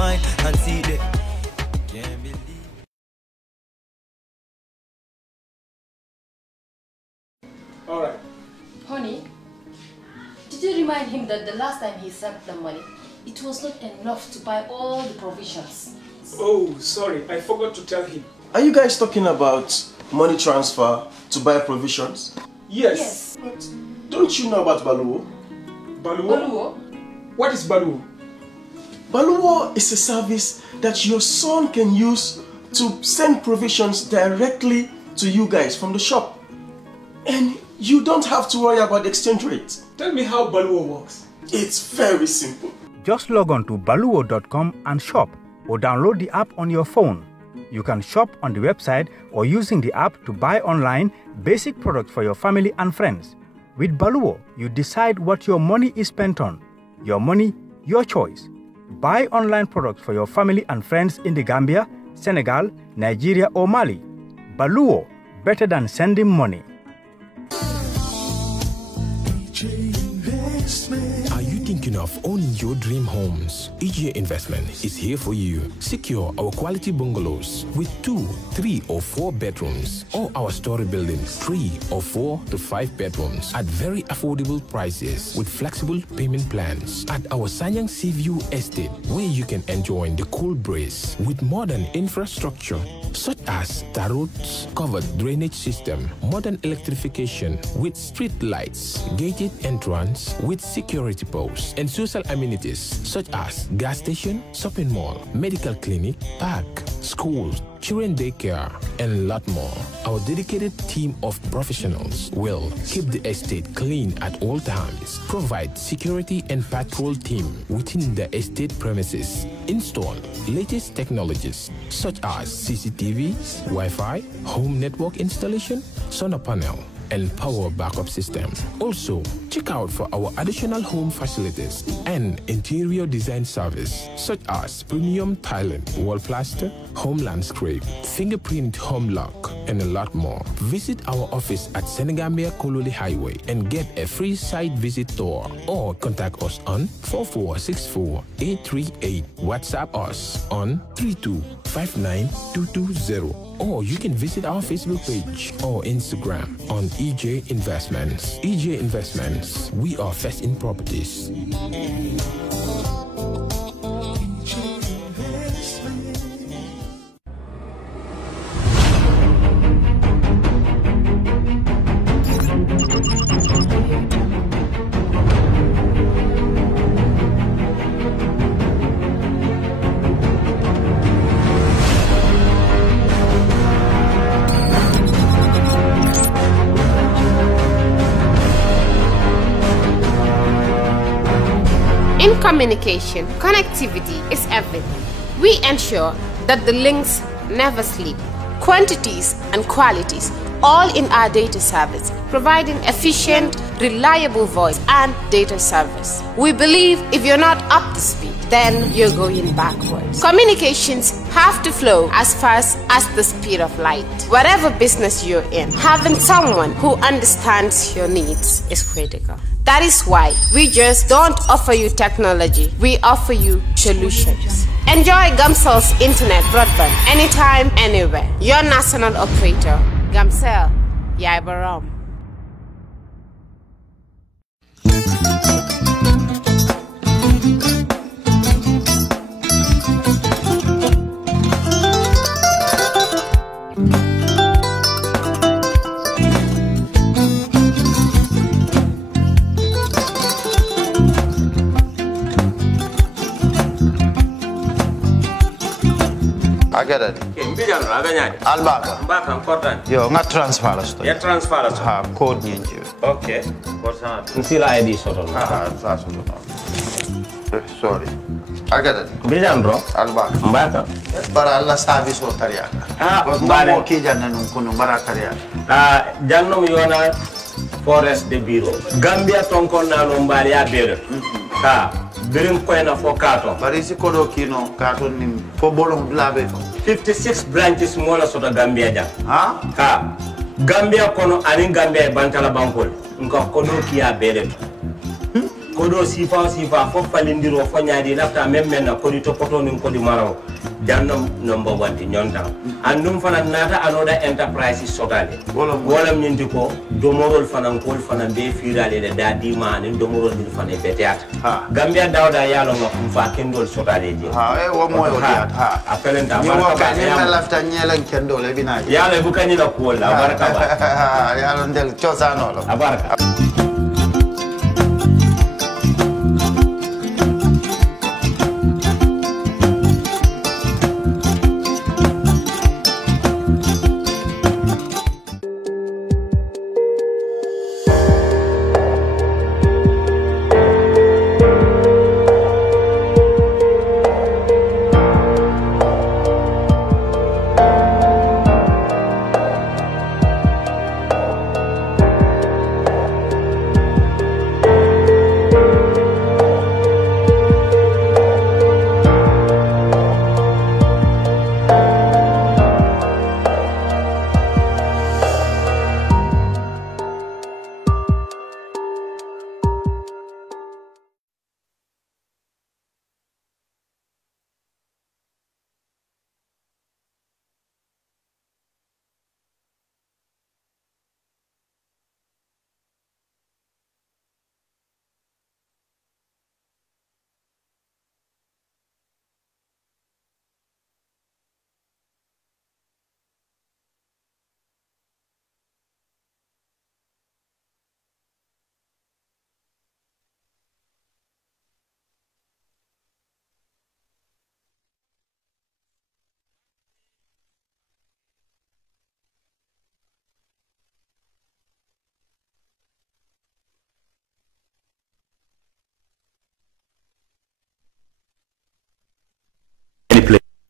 mind and see the. Can't believe. All right. Honey, did you remind him that the last time he sent the money, it was not enough to buy all the provisions? Oh, sorry, I forgot to tell him. Are you guys talking about money transfer to buy provisions? Yes. But don't you know about Baluwo? Baluwo? What is Baluwo? Baluwo is a service that your son can use to send provisions directly to you guys from the shop. And you don't have to worry about the exchange rate. Tell me how Baluwo works. It's very simple. Just log on to baluwo.com and shop, or download the app on your phone. You can shop on the website or using the app to buy online basic products for your family and friends. With Baluwo, you decide what your money is spent on. Your money, your choice. Buy online products for your family and friends in the Gambia, Senegal, Nigeria or Mali. Baluwo, better than sending money. Are you thinking of owning your dream homes? EJ Investment is here for you. Secure our quality bungalows with 2, 3 or 4 bedrooms, or our story buildings 3 or 4 to 5 bedrooms at very affordable prices with flexible payment plans at our Sanyang Seaview Estate, where you can enjoy the cool breeze with modern infrastructure such as tar roads, covered drainage system, modern electrification with street lights, gated entrance with security posts, and social amenities such as gas station, shopping mall, medical clinic, park, schools, children daycare, and a lot more. Our dedicated team of professionals will keep the estate clean at all times, provide security and patrol team within the estate premises, install latest technologies such as CCTV, Wi-Fi, home network installation, solar panel, and power backup system. Also, check out for our additional home facilities and interior design service such as premium tiling, wall plaster, home landscape, fingerprint home lock, and a lot more. Visit our office at Senegambia Kololi Highway and get a free site visit tour, or contact us on 4464838. WhatsApp us on 3259220. Or you can visit our Facebook page or Instagram on EJ Investments. EJ Investments, we are first in properties. In communication, connectivity is everything. We ensure that the links never sleep. Quantities and qualities, all in our data service, providing efficient, reliable voice and data service. We believe if you're not up to speed, then you're going backwards. Communications have to flow as fast as the speed of light. Whatever business you're in, having someone who understands your needs is critical. That is why we just don't offer you technology, we offer you solutions. Enjoy Gamcel's internet broadband anytime, anywhere. Your national operator, Gamcel, Yaibaram. Agada. Mbijano aganyadi. Albaka. Mbaka important. Yo, nga transfer la sto. Ya transfer la sto. Ha, code nyingi. Okay. Korsa. Nsila ID soto. Ah, sa soto. Sorry. Agada. Mbijano bro. Albaka. Mbaka. Bara alla service o tariaka. Ah, mbare. Mo ki janna nun kunu bara tariaka. Ah, janno mi yona forest de bureau. Gambia tonkon na no mbari ya bere. Ha. Birim koyna fo kato. Bari si kodo kino kato nim fo bolong labe. 56 branches mola soto Gambia ja. Ha? Ha. Gambia kono ani Gambia bantala bankol. Nko kono kiya bere. kodo sifa fo falindiro fo nyaadi lafta même na kodi to poto nin kodi maraw janno number 1 ti nyonta andum fana nata anoda enterprise sotale wala nyindi ko domorol fana ko fana be firale de dadi ma nin domorol bil fana be teata gambia dawda yalo ngam fa kendol sotale je wo moyo diat apelen da baraka ni lafta nyelan kendol e bina yalo bu kanila ko la baraka ba yalo ndel ciosano lo baraka.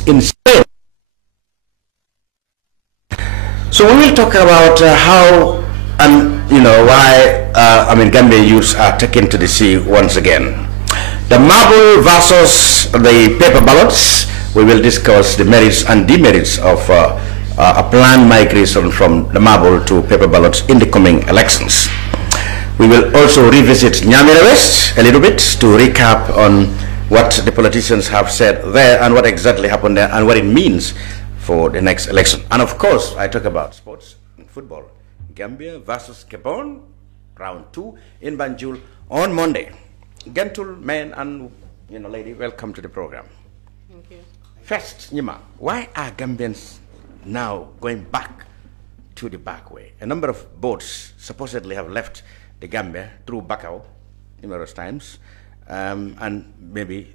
In Spain. So we will talk about how and why Gambia youths are taken to the sea once again. The marble versus the paper ballots. We will discuss the merits and demerits of a planned migration from the marble to paper ballots in the coming elections. We will also revisit Nyamira West a little bit to recap on what the politicians have said there and what exactly happened there and what it means for the next election. And of course, I talk about sports and football. Gambia versus Gabon, round 2 in Banjul on Monday. Gentlemen and lady, welcome to the program. Thank you. First, Nyima, why are Gambians now going back to the back way? A number of boats supposedly have left the Gambia through Bakau numerous times. And maybe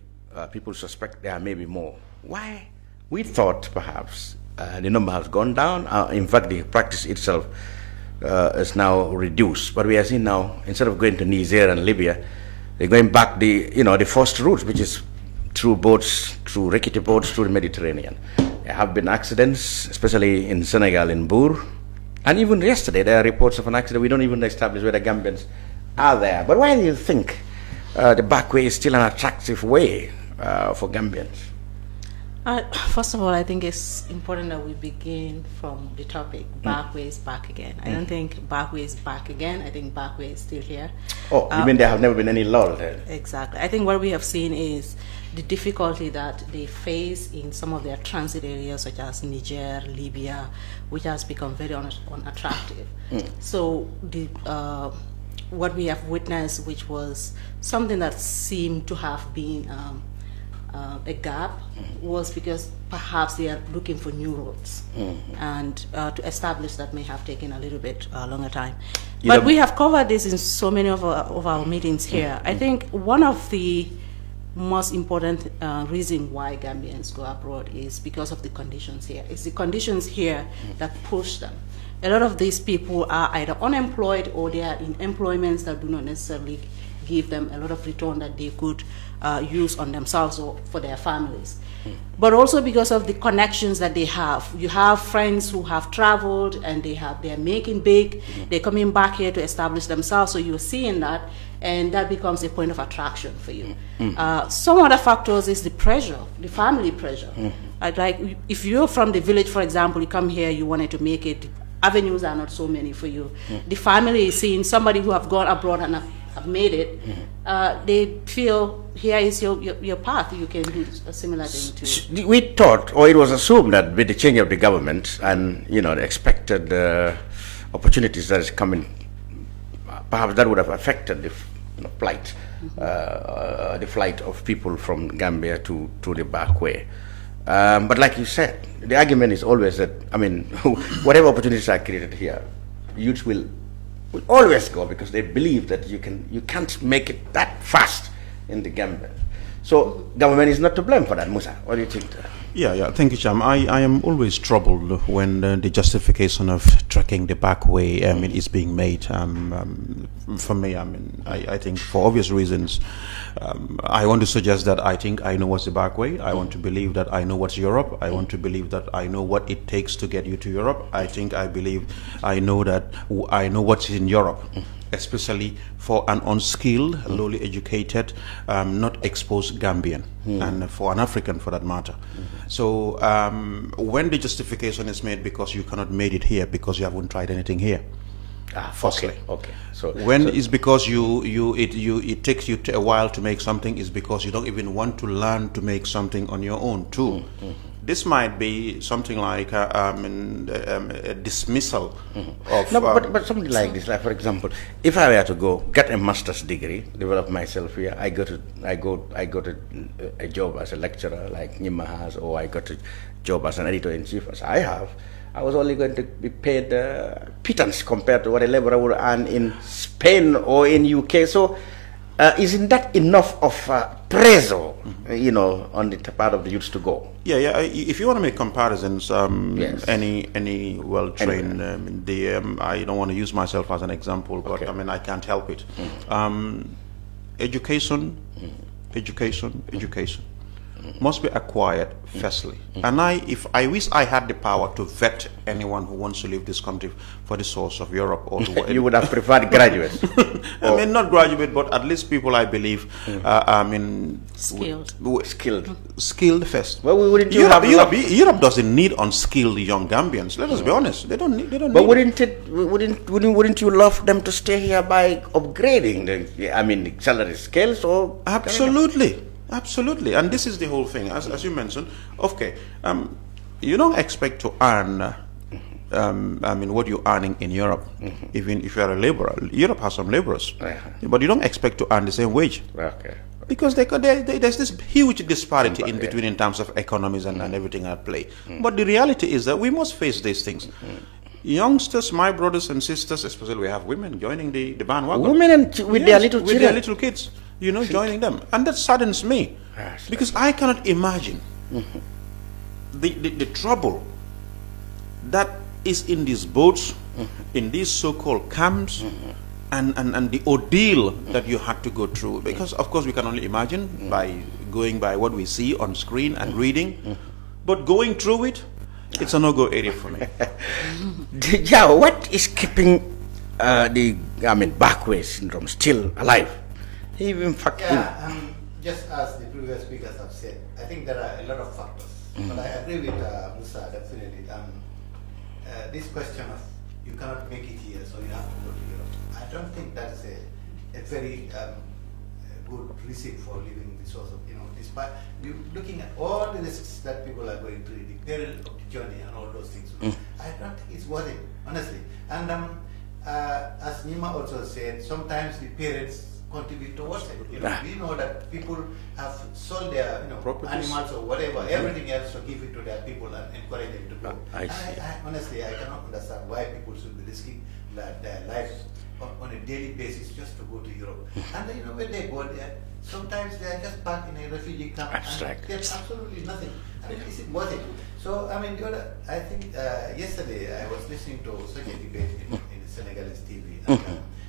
people suspect there are maybe more. Why? We thought perhaps the number has gone down. In fact, the practice itself is now reduced. But we are seeing now, instead of going to Niger and Libya, they're going back the first route, which is through boats, through rickety boats, through the Mediterranean. There have been accidents, especially in Senegal, in Bour. And even yesterday, there are reports of an accident. We don't even establish whether Gambians are there. But why do you think the back way is still an attractive way for Gambians? First of all, I think it's important that we begin from the topic. Back way is back again. I don't think back way is back again. I think back way is still here. Oh, you mean there have never been any lull there? Exactly. I think what we have seen is the difficulty that they face in some of their transit areas, such as Niger, Libya, which has become very unattractive. So the what we have witnessed, which was something that seemed to have been a gap, was because perhaps they are looking for new roads, and to establish that may have taken a little bit longer time. But we have covered this in so many of our meetings here. I think one of the most important reason why Gambians go abroad is because of the conditions here. It's the conditions here that push them. A lot of these people are either unemployed or they are in employments that do not necessarily give them a lot of return that they could use on themselves or for their families. But also because of the connections that they have. You have friends who have traveled and they're making big, they're coming back here to establish themselves, so you're seeing that, and that becomes a point of attraction for you. Some other factors is the pressure, the family pressure. Like if you're from the village, for example, you come here, you wanted to make it, avenues are not so many for you. The family is seeing somebody who have gone abroad and have made it, they feel here is your path. You can do a similar thing too. We thought, or it was assumed that with the change of the government and the expected opportunities that is coming, perhaps that would have affected the plight, the flight of people from Gambia to the back way. But like you said, the argument is always that, whatever opportunities are created here, youth will always go because they believe that you can't make it that fast in the Gambia. So government is not to blame for that, Musa. What do you think? Yeah, thank you, Cham. I am always troubled when the justification of tracking the back way is being made. For me, I think for obvious reasons, I want to suggest that I think I know what's the back way. I want to believe that I know what's Europe. I want to believe that I know what it takes to get you to Europe. I believe I know that I know what's in Europe, especially for an unskilled, lowly educated, not exposed Gambian, and for an African for that matter. So when the justification is made because you cannot make it here because you haven't tried anything here, firstly. Okay. So it's because it takes you a while to make something, is because you don't even want to learn to make something on your own too. This might be something like a dismissal of... No, but something like this, like for example, if I were to go get a master's degree, develop myself here, I got a job as a lecturer like Nima has, or I got a job as an editor-in-chief as I have, I was only going to be paid pittance compared to what a laborer would earn in Spain or in UK. So isn't that enough of pressure, on the part of the youths to go? Yeah. If you want to make comparisons, yes. Any well-trained, I don't want to use myself as an example, but okay. I can't help it. Education must be acquired firstly. And I wish I had the power to vet anyone who wants to leave this country for the source of Europe or to you would have preferred graduates. Not graduate, but at least people I believe skilled first. Well, wouldn't you Europe doesn't need unskilled young Gambians. Let us be honest. They don't need. But wouldn't you love them to stay here by upgrading the salary scales? Or Absolutely, and this is the whole thing, as you mentioned. Okay, you don't expect to earn, what you're earning in Europe, even if you are a laborer. Europe has some laborers, but you don't expect to earn the same wage. Okay. Because there's this huge disparity in between in terms of economies and everything at play. But the reality is that we must face these things. Youngsters, my brothers and sisters, especially we have women joining the bandwagon. Women with their little children. With their little kids. Joining them. And that saddens me. Because I cannot imagine the trouble that is in these boats, in these so-called camps, and the ordeal that you had to go through. Because, of course, we can only imagine by going by what we see on screen and reading. But going through it, it's a no-go area for me. Jawo, what is keeping backway syndrome still alive? Just as the previous speakers have said, I think there are a lot of factors. But I agree with Musa, definitely. This question of you cannot make it here, so you have to go to Europe. I don't think that's a very good reason for leaving the source of, despite looking at all the risks that people are going through, the peril of the journey and all those things. I don't think it's worth it, honestly. And as Nima also said, sometimes the parents contribute towards it. We know that people have sold their animals or whatever, everything else, to give it to their people and encourage them to go. I honestly, I cannot understand why people should be risking their lives on a daily basis just to go to Europe. And when they go there, sometimes they are just back in a refugee camp and there's absolutely nothing. Is it worth it? So, I think yesterday I was listening to such a debate in the Senegalese TV, and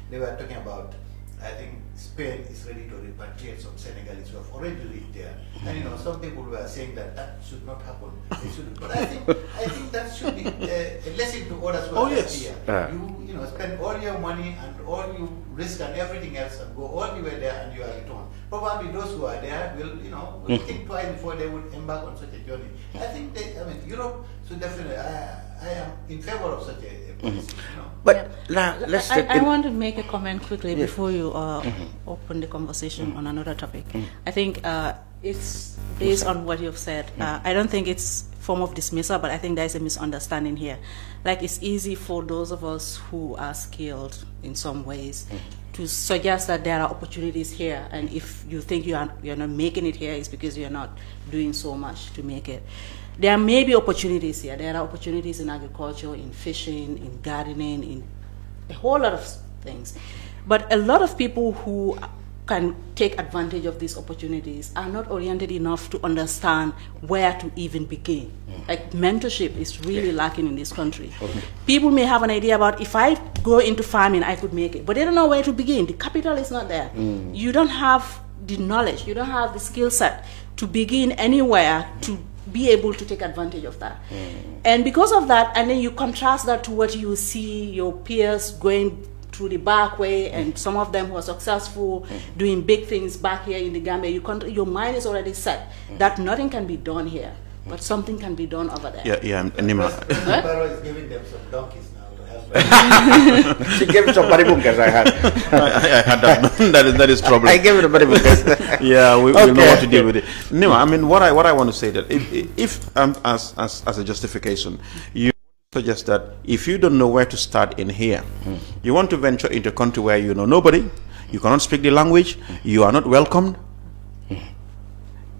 they were talking about, I think Spain is ready to repatriate some Senegalese who have already reached there. And some people were saying that should not happen. They shouldn't. But I think that should be a lesson to others who are here. You spend all your money and all you risk and everything else and go all the way there and you are returned. Probably those who are there will think twice before they would embark on such a journey. I think Europe should definitely. I am in favor of such a policy. But now, let's I want to make a comment quickly before you open the conversation on another topic. I think it's based on what you've said. I don't think it's form of dismissal, but I think there's a misunderstanding here. Like, it's easy for those of us who are skilled in some ways to suggest that there are opportunities here, and if you think you're not making it here, it's because you're not doing so much to make it. There may be opportunities here. There are opportunities in agriculture, in fishing, in gardening, in a whole lot of things. But a lot of people who can take advantage of these opportunities are not oriented enough to understand where to even begin. Like, mentorship is really lacking in this country. People may have an idea about, if I go into farming, I could make it, but they don't know where to begin. The capital is not there. You don't have the knowledge, you don't have the skill set to begin anywhere to be able to take advantage of that. And because of that, and then you contrast that to what you see your peers going through the back way, and some of them who are successful doing big things back here in the Gambia, your mind is already set that nothing can be done here, but something can be done over there. Nima. Barrow is giving them some donkeys now to help. She gave some baribunkas. I had that. That is problem. I gave it a baribunkas. Yeah, we know what to deal with it. Nima, I mean, what I want to say that if as a justification, you suggest that if you don't know where to start in here, you want to venture into a country where you know nobody, you cannot speak the language, you are not welcomed.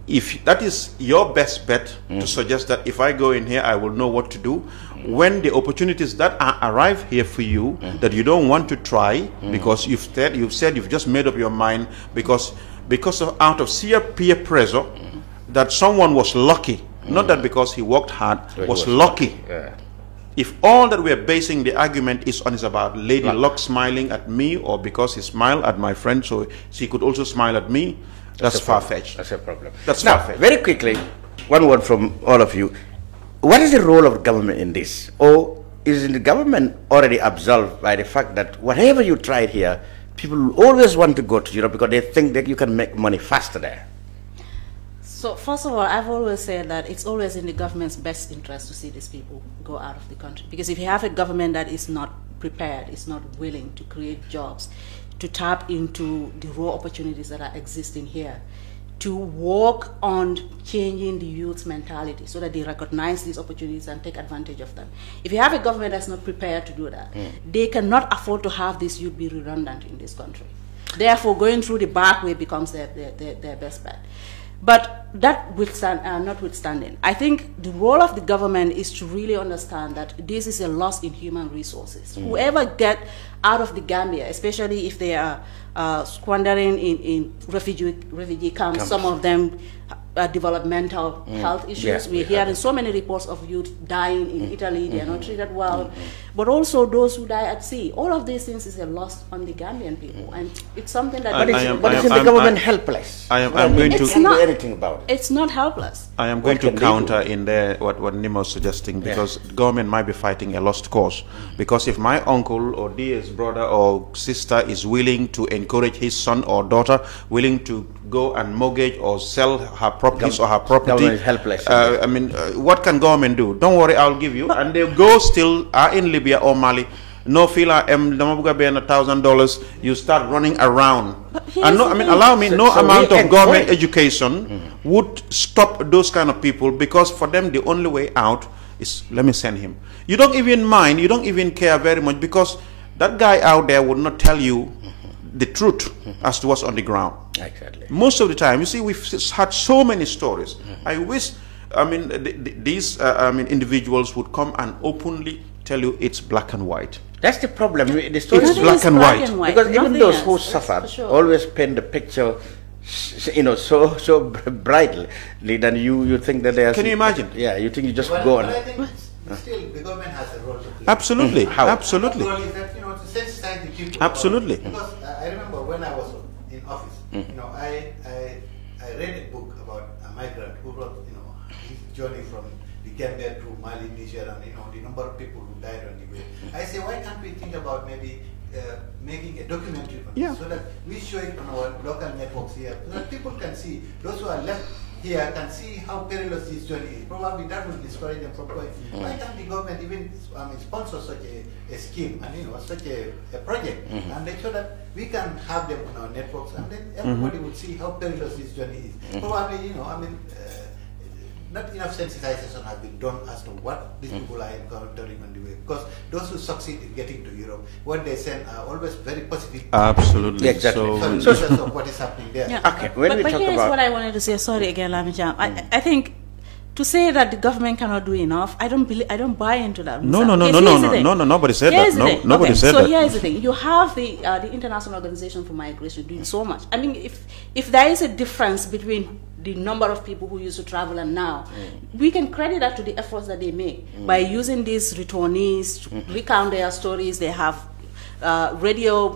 If that is your best bet to suggest that if I go in here, I will know what to do, when the opportunities that arrive here for you that you don't want to try because you've said you've just made up your mind because of out of sheer peer pressure that someone was lucky, not that because he worked hard, was lucky. If all that we're basing the argument is about Lady Luck smiling at me, or because he smiled at my friend so she could also smile at me, that's far-fetched. That's a problem. That's now, far-fetched. very quickly, one word from all of you. What is the role of government in this? Or is the government already absolved by the fact that whatever you tried here, people always want to go to Europe because they think that you can make money faster there? So first of all, I've always said that it's always in the government's best interest to see these people go out of the country. Because if you have a government that is not prepared, is not willing to create jobs, to tap into the raw opportunities that are existing here, to work on changing the youth's mentality so that they recognize these opportunities and take advantage of them. If you have a government that's not prepared to do that, they cannot afford to have this youth be redundant in this country. Therefore, going through the back way becomes their best bet. But that notwithstanding, I think the role of the government is to really understand that this is a loss in human resources. Whoever get out of the Gambia, especially if they are squandering in refugee camps, some of them developmental health issues. We're hearing so many reports of youth dying in Italy, they are not treated well. But also those who die at sea. All of these things is a loss on the Gambian people. And it's something that... But isn't the government helpless? I'm going to... do anything about it. It's not helpless. I am going to counter in there what Nima was suggesting, because government might be fighting a lost cause. Because if my uncle or dearest brother or sister is willing to encourage his son or daughter, willing to go and mortgage or sell her properties or her property, government is helpless. I mean, what can government do? Don't worry, I'll give you. And they go still are in Libya or Mali. No fila $1,000. You start running around. And no, I mean, allow me. No amount of government education would stop those kind of people, because for them the only way out is, let me send him. You don't even mind. You don't even care very much, because that guy out there would not tell you the truth as to what's on the ground. Exactly. Most of the time, you see, we've had so many stories. I wish, I mean, these individuals would come and openly tell you it's black and white. That's the problem. The story is black and white. Because even those who suffered always paint the picture, you know, so brightly that you think that there's... Can you imagine? Yeah, you think you just go on. But I think still the government has a role to play. Absolutely. How? Absolutely. The role is that, you know, to sensitize the people. Absolutely. Because I remember when I was in office, you know, I read a book about a migrant who wrote, you know, his journey from the Gambia to Mali, Niger, and, you know, the number of people who died on the way. I say, why can't we think about maybe making a documentary on this, so that we show it on our local networks here, so that people can see those who are left here can see how perilous this journey is, probably that will discourage them from going. Why can't the government even sponsor such a scheme and such a project, and make sure that we can have them on our networks, and then everybody would see how perilous this journey is. Probably, not enough sensitization has been done as to what these people are encountering on the way. Because those who succeed in getting to Europe, what they send are always very positive. Absolutely. Exactly. So of what is happening there. Yeah. Okay. But here's what I wanted to say. Sorry again, Lamijam. I think to say that the government cannot do enough, I don't buy into that. No. Nobody said that. No, nobody said that. So here's the thing: you have the International Organization for Migration doing so much. I mean, if there is a difference between the number of people who used to travel and now, we can credit that to the efforts that they make by using these returnees to recount their stories. They have radio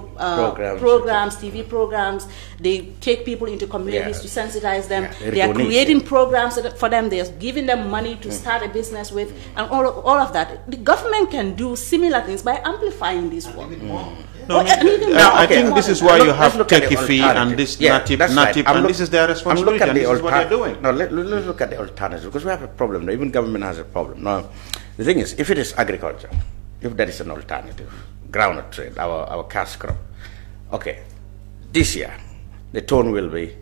programs, TV programs. They take people into communities to sensitize them. They are creating programs for them. They are giving them money to start a business with, and all of that. The government can do similar things by amplifying this work. I think this is why you have techie fee and this native, and this is their responsibility, and this is what they're doing. Now, let's look at the alternatives, because we have a problem. Even government has a problem. Now, the thing is, if it is agriculture, if there is an alternative, groundnut trade, our cash crop, okay, this year, the tone will be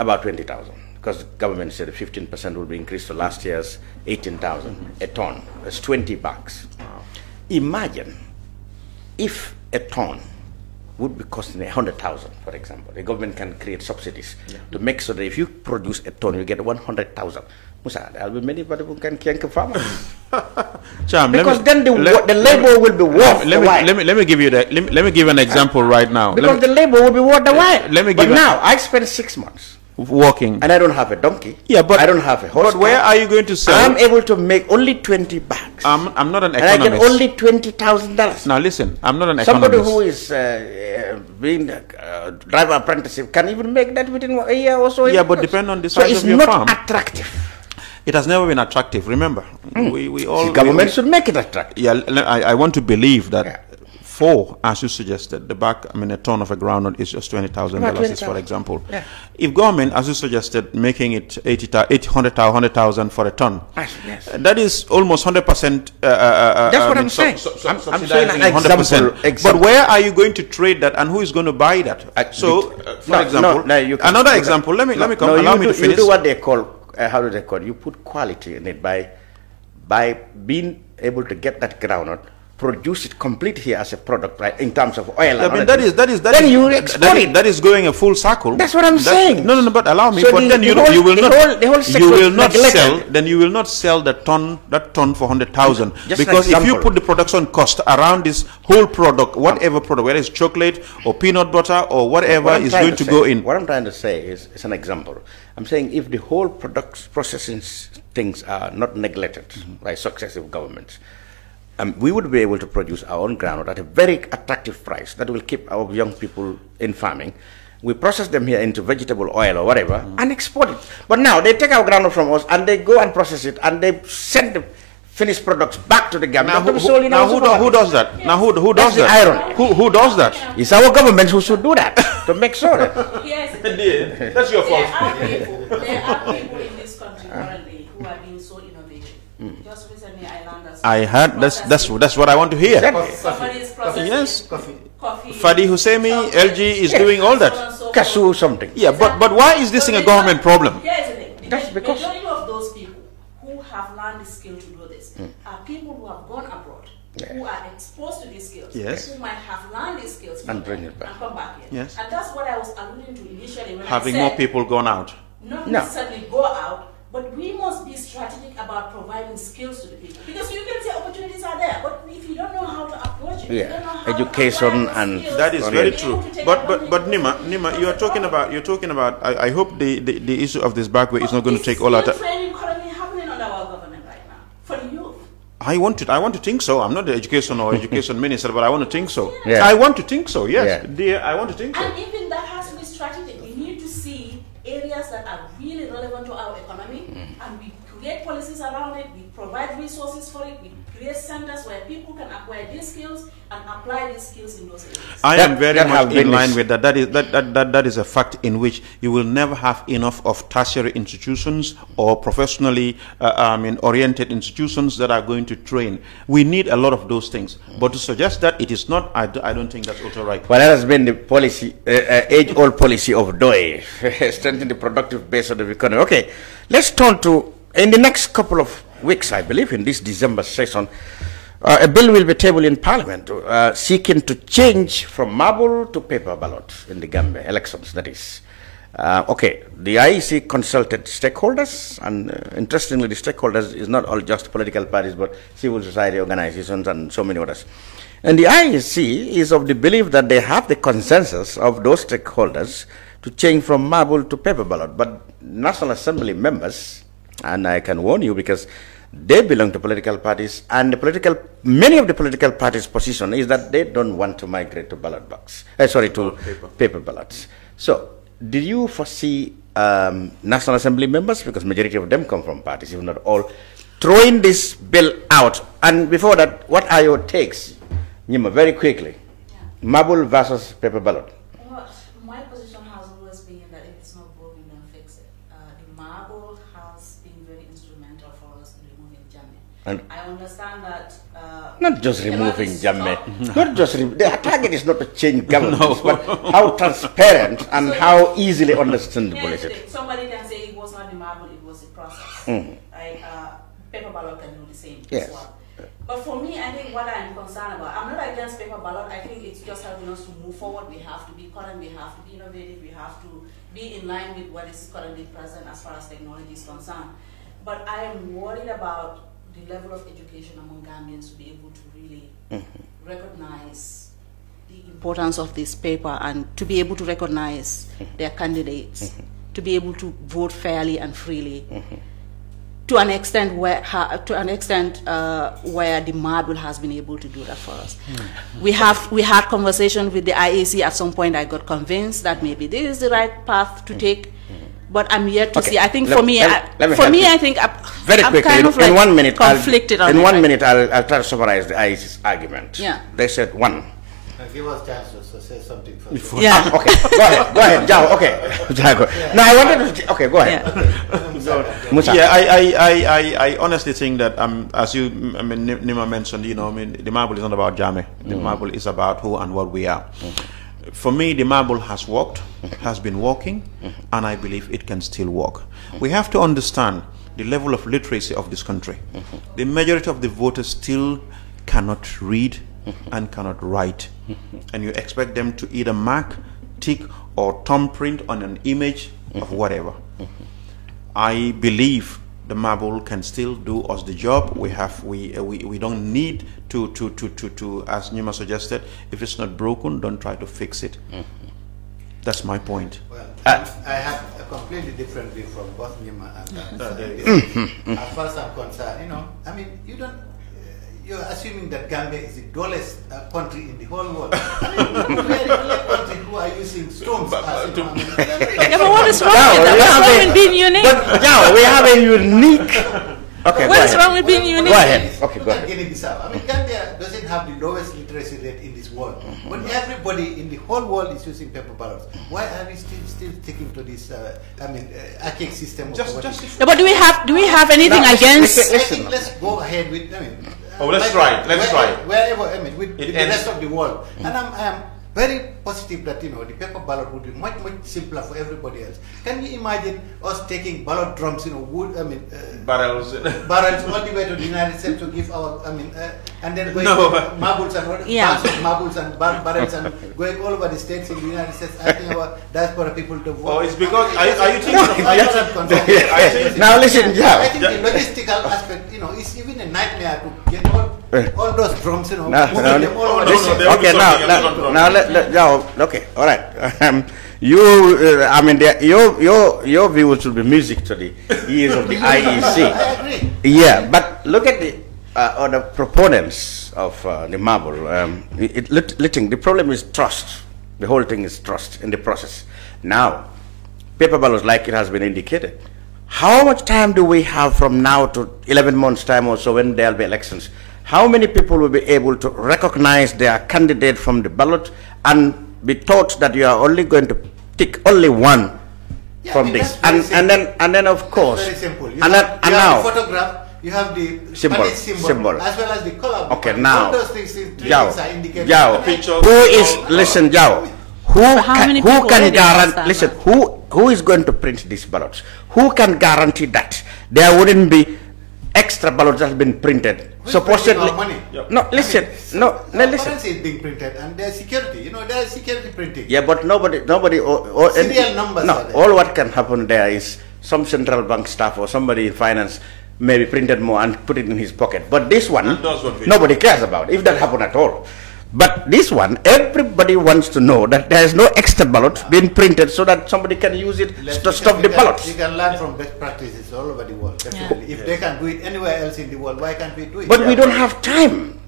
about 20,000, because the government said 15% will be increased to last year's 18,000 a ton. That's 20 bucks. Wow. Imagine if a ton would be costing 100,000, for example. The government can create subsidies to make sure that if you produce a ton, you get 100,000. Musa, there will be many people who can kill farmers. Because then the labor will be worth the while. Let me give you that. Let me give an example right now. Because the labor will be worth the while. But now I spend 6 months walking, and I don't have a donkey. Yeah, but I don't have a horse. But where are you going to sell? I'm able to make only 20 bags. I'm not an economist. And I get only $20,000. Now listen, I'm not an Somebody economist. Somebody who is being driver apprenticeship can even make that within a year or so. Yeah, but depend on the size of your farm. So it's not attractive. It has never been attractive. Remember, we all the government should make it attractive. Yeah, I want to believe that. As you suggested, a ton of a groundnut is just $20,000, for example. Yeah. If government, as you suggested, making it 100,000 for a ton, that is almost 100%. That's what I'm saying. I'm saying an 100%. But where are you going to trade that, and who is going to buy that? For example, another example. Let me come. Allow me to finish. You do what they call. How do they call it? You put quality in it by being able to get that groundnut, produce it complete here as a product, right? In terms of oil. I mean, that is going a full circle. That's what I'm saying. No, but allow me. So but then you will not sell that ton for 100,000, because if you put the production cost around this whole product, whatever product, whether it's chocolate or peanut butter or whatever is going to go in. What I'm trying to say is, it's an example. I'm saying if the whole processing things are not neglected by successive governments, we would be able to produce our own groundnut at a very attractive price that will keep our young people in farming. We process them here into vegetable oil or whatever and export it. But now they take our groundnut from us and they go and process it and they send the finished products back to the Gambia. Who does that? Now who does that? Irony. Who does that? It's our government who should do that to make sure. That's your fault. There are people in this country currently who are being so innovative. Just recently, I heard that's what I want to hear. Somebody is processing coffee. Fadi Husseini, LG is doing all that. Kasu something. Yeah, but why is this thing a government problem? Here's the thing. That's because the majority of those people who have learned the skill to do this are people who have gone abroad, who are exposed to these skills, who might have learned these skills and bring it back and come back here. Yes. And that's what I was alluding to initially when having I said, more people gone out. Not necessarily go out, but we must be strategic about providing skills to the people. Because you can say opportunities are there, but if you don't know how to approach it, you don't know how education to and that is very true. But Nima, you're talking about. I hope the issue of this backway is not going to take all our time. Training currently happening under our government right now for the youth. I want to think so. I'm not the education minister, but I want to think so. Yeah. I want to think so. Yes, dear, I want to think so. And even that has to be strategic. We need to see areas that are really relevant to our economy, and we create policies around it. We provide resources for it. We create centers where people can acquire these skills and apply these skills in those areas. I am very much in line with that. That is a fact in which you will never have enough of tertiary institutions or professionally oriented institutions that are going to train. We need a lot of those things. But to suggest that it is not, I don't think that's also right. Well, that has been the policy, age-old policy of DOE, strengthening the productive base of the economy. Okay, let's turn to, in the next couple of weeks, I believe, in this December session, a bill will be tabled in Parliament seeking to change from marble to paper ballot in the Gambia elections, that is. Okay, the IEC consulted stakeholders, and interestingly, the stakeholders is not all just political parties, but civil society organizations and so many others. And the IEC is of the belief that they have the consensus of those stakeholders to change from marble to paper ballot. But National Assembly members, and I can warn you because they belong to political parties, and many of the political parties' position is that they don't want to migrate to ballot box. To paper ballots. So, did you foresee National Assembly members, because majority of them come from parties, if not all, throwing this bill out? And before that, what are your takes, Nima, very quickly? Yeah. Marble versus paper ballot. Well, my position has always been that if it's not broken, then fix it. The marble has been very instrumental for us in removing jamming. And I understand that. Not just removing jamming. Not just the target is not to change government, but how transparent and so how easily understandable is it? Somebody can say it was not the marble, it was the process. Paper ballot can do the same as well. But for me, I think what I'm concerned about, I'm not against paper ballot. I think it's just helping us to move forward. We have to be current, we have to be innovative, we have to be in line with what is currently present as far as technology is concerned. But I am worried about the level of education among Gambians to be able to really recognize the importance of this paper and to be able to recognize their candidates, to be able to vote fairly and freely. To an extent where the marble has been able to do that for us. We had conversations with the IEC. At some point, I got convinced that maybe this is the right path to take. But I'm yet to see. I think for me, I think very quickly, kind of like in 1 minute, conflicted. In 1 minute, I'll try to summarize the IEC's argument. Yeah. They said one. Give us chance to say something first. Yeah. Okay. Go ahead, Jawo. Okay. No, I wanted to. Okay, go ahead. Musa. Yeah, I honestly think that as you, Nima mentioned, the marble is not about jamming. The marble is about who and what we are. For me, the marble has worked, has been working, and I believe it can still work. We have to understand the level of literacy of this country. The majority of the voters still cannot read and cannot write. And you expect them to either mark, tick, or thumbprint on an image of whatever. I believe the marble can still do us the job. We don't need to as Nima suggested, if it's not broken, don't try to fix it. That's my point. Well, I have a completely different view from both Nima and as far as I'm concerned, I mean, you're assuming that Gambia is the dullest country in the whole world. I mean, we are the only country who are using stones as but what is wrong with that? What's wrong with being unique? But yeah, we have a unique. Okay, what is wrong with being unique? Go ahead. Okay, go ahead. I mean, Gambia doesn't have the lowest literacy rate in this world, but everybody in the whole world is using paper ballots. Why are we still sticking to this? Archaic system? But do we have anything against? I think let's go ahead with. Let's try. Wherever, with the rest of the world. And I'm very positive that, the paper ballot would be much, much simpler for everybody else. Can you imagine us taking ballot drums, wood, barrels all the way to the United States to give our, and then going marbles and marbles and barrels and going all over the states in the United States, asking our diaspora people to vote. Oh, it's because, are you thinking now listen, I think the logistical aspect, is even a nightmare to get all those drums, Okay, all right. Your view should be music to the ears of the IEC. I agree. Yeah, but look at the other proponents of the marble. The problem is trust. The whole thing is trust in the process. Now, paper ballots, like it has been indicated. How much time do we have from now to 11 months' time or so when there will be elections? how many people will be able to recognize their candidate from the ballot and be taught that you are only going to tick only one from this? And then of course, very simple. You and have now the photograph, you have the symbol, as well as the color. Okay, now, all those things are indicated. Jawo, who is, listen, Jawo, who can guarantee, listen, who is going to print these ballots? Who can guarantee that there wouldn't be extra ballots that have been printed? Supposedly, no, listen, no, listen. Currency is being printed, and there's security. There's security printing. Yeah, but nobody. Serial numbers. No, all what can happen there is some central bank staff or somebody in finance maybe printed more and put it in his pocket. But this one, nobody cares about, if that happened at all. But this one, everybody wants to know that there is no extra ballot being printed so that somebody can use it to stop the ballots. You can learn from best practices all over the world. Definitely. If they can do it anywhere else in the world, why can't we do it? But we don't have time.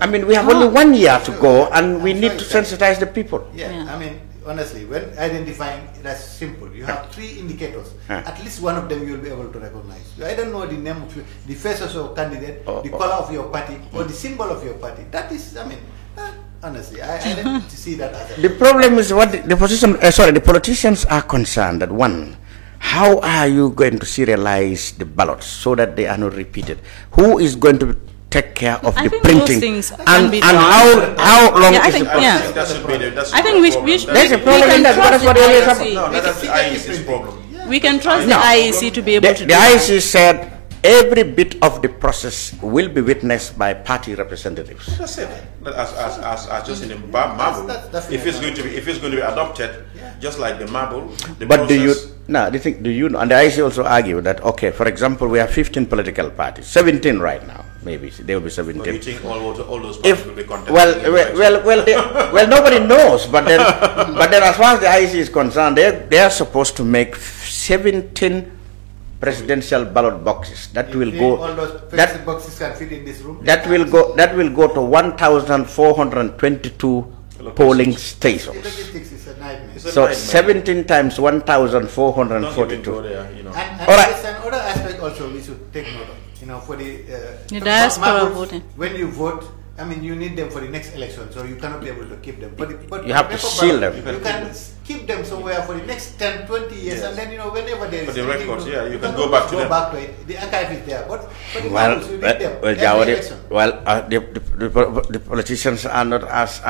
I mean, we have only 1 year to go, and we need to sensitize the people. Yeah, I mean, honestly, when identifying, that's simple. You have 3 indicators. At least one of them you'll be able to recognize. I don't know the name of the face of your candidate, the color of your party, or the symbol of your party. That is, I mean, honestly, I don't see that as a... The problem is what the politicians are concerned that, one, how are you going to serialize the ballots so that they are not repeated? Who is going to take care of the printing, and how long is the process? I think we there's a problem in that. That's what always happens. No, that's the IEC's problem. We can trust the IEC to be able to do the IEC said every bit of the process will be witnessed by party representatives. That's it. As just in the marble, if it's going to be adopted, just like the marble. But do you know? And the IEC also argue that, okay, for example, we have 15 political parties, 17 right now. Maybe there will be 17. So you think all those parties will be contested? Well, nobody knows. But then, as far as the IEC is concerned, they are supposed to make 17 presidential ballot boxes. That will go. All those boxes can fit in this room. That will go to 1,422 polling stations. Logistics is a nightmare. So 17 times 1,442. And all right. there's another aspect also we should take note of. For the diaspora voting. When you vote, I mean, you need them for the next election, so you cannot be able to keep them. But you have to seal them. You can keep them somewhere for the next 10, 20 years, and then, whenever there is... For the records, you can go back to them. Back to it. The archive is there. But for the the politicians are not as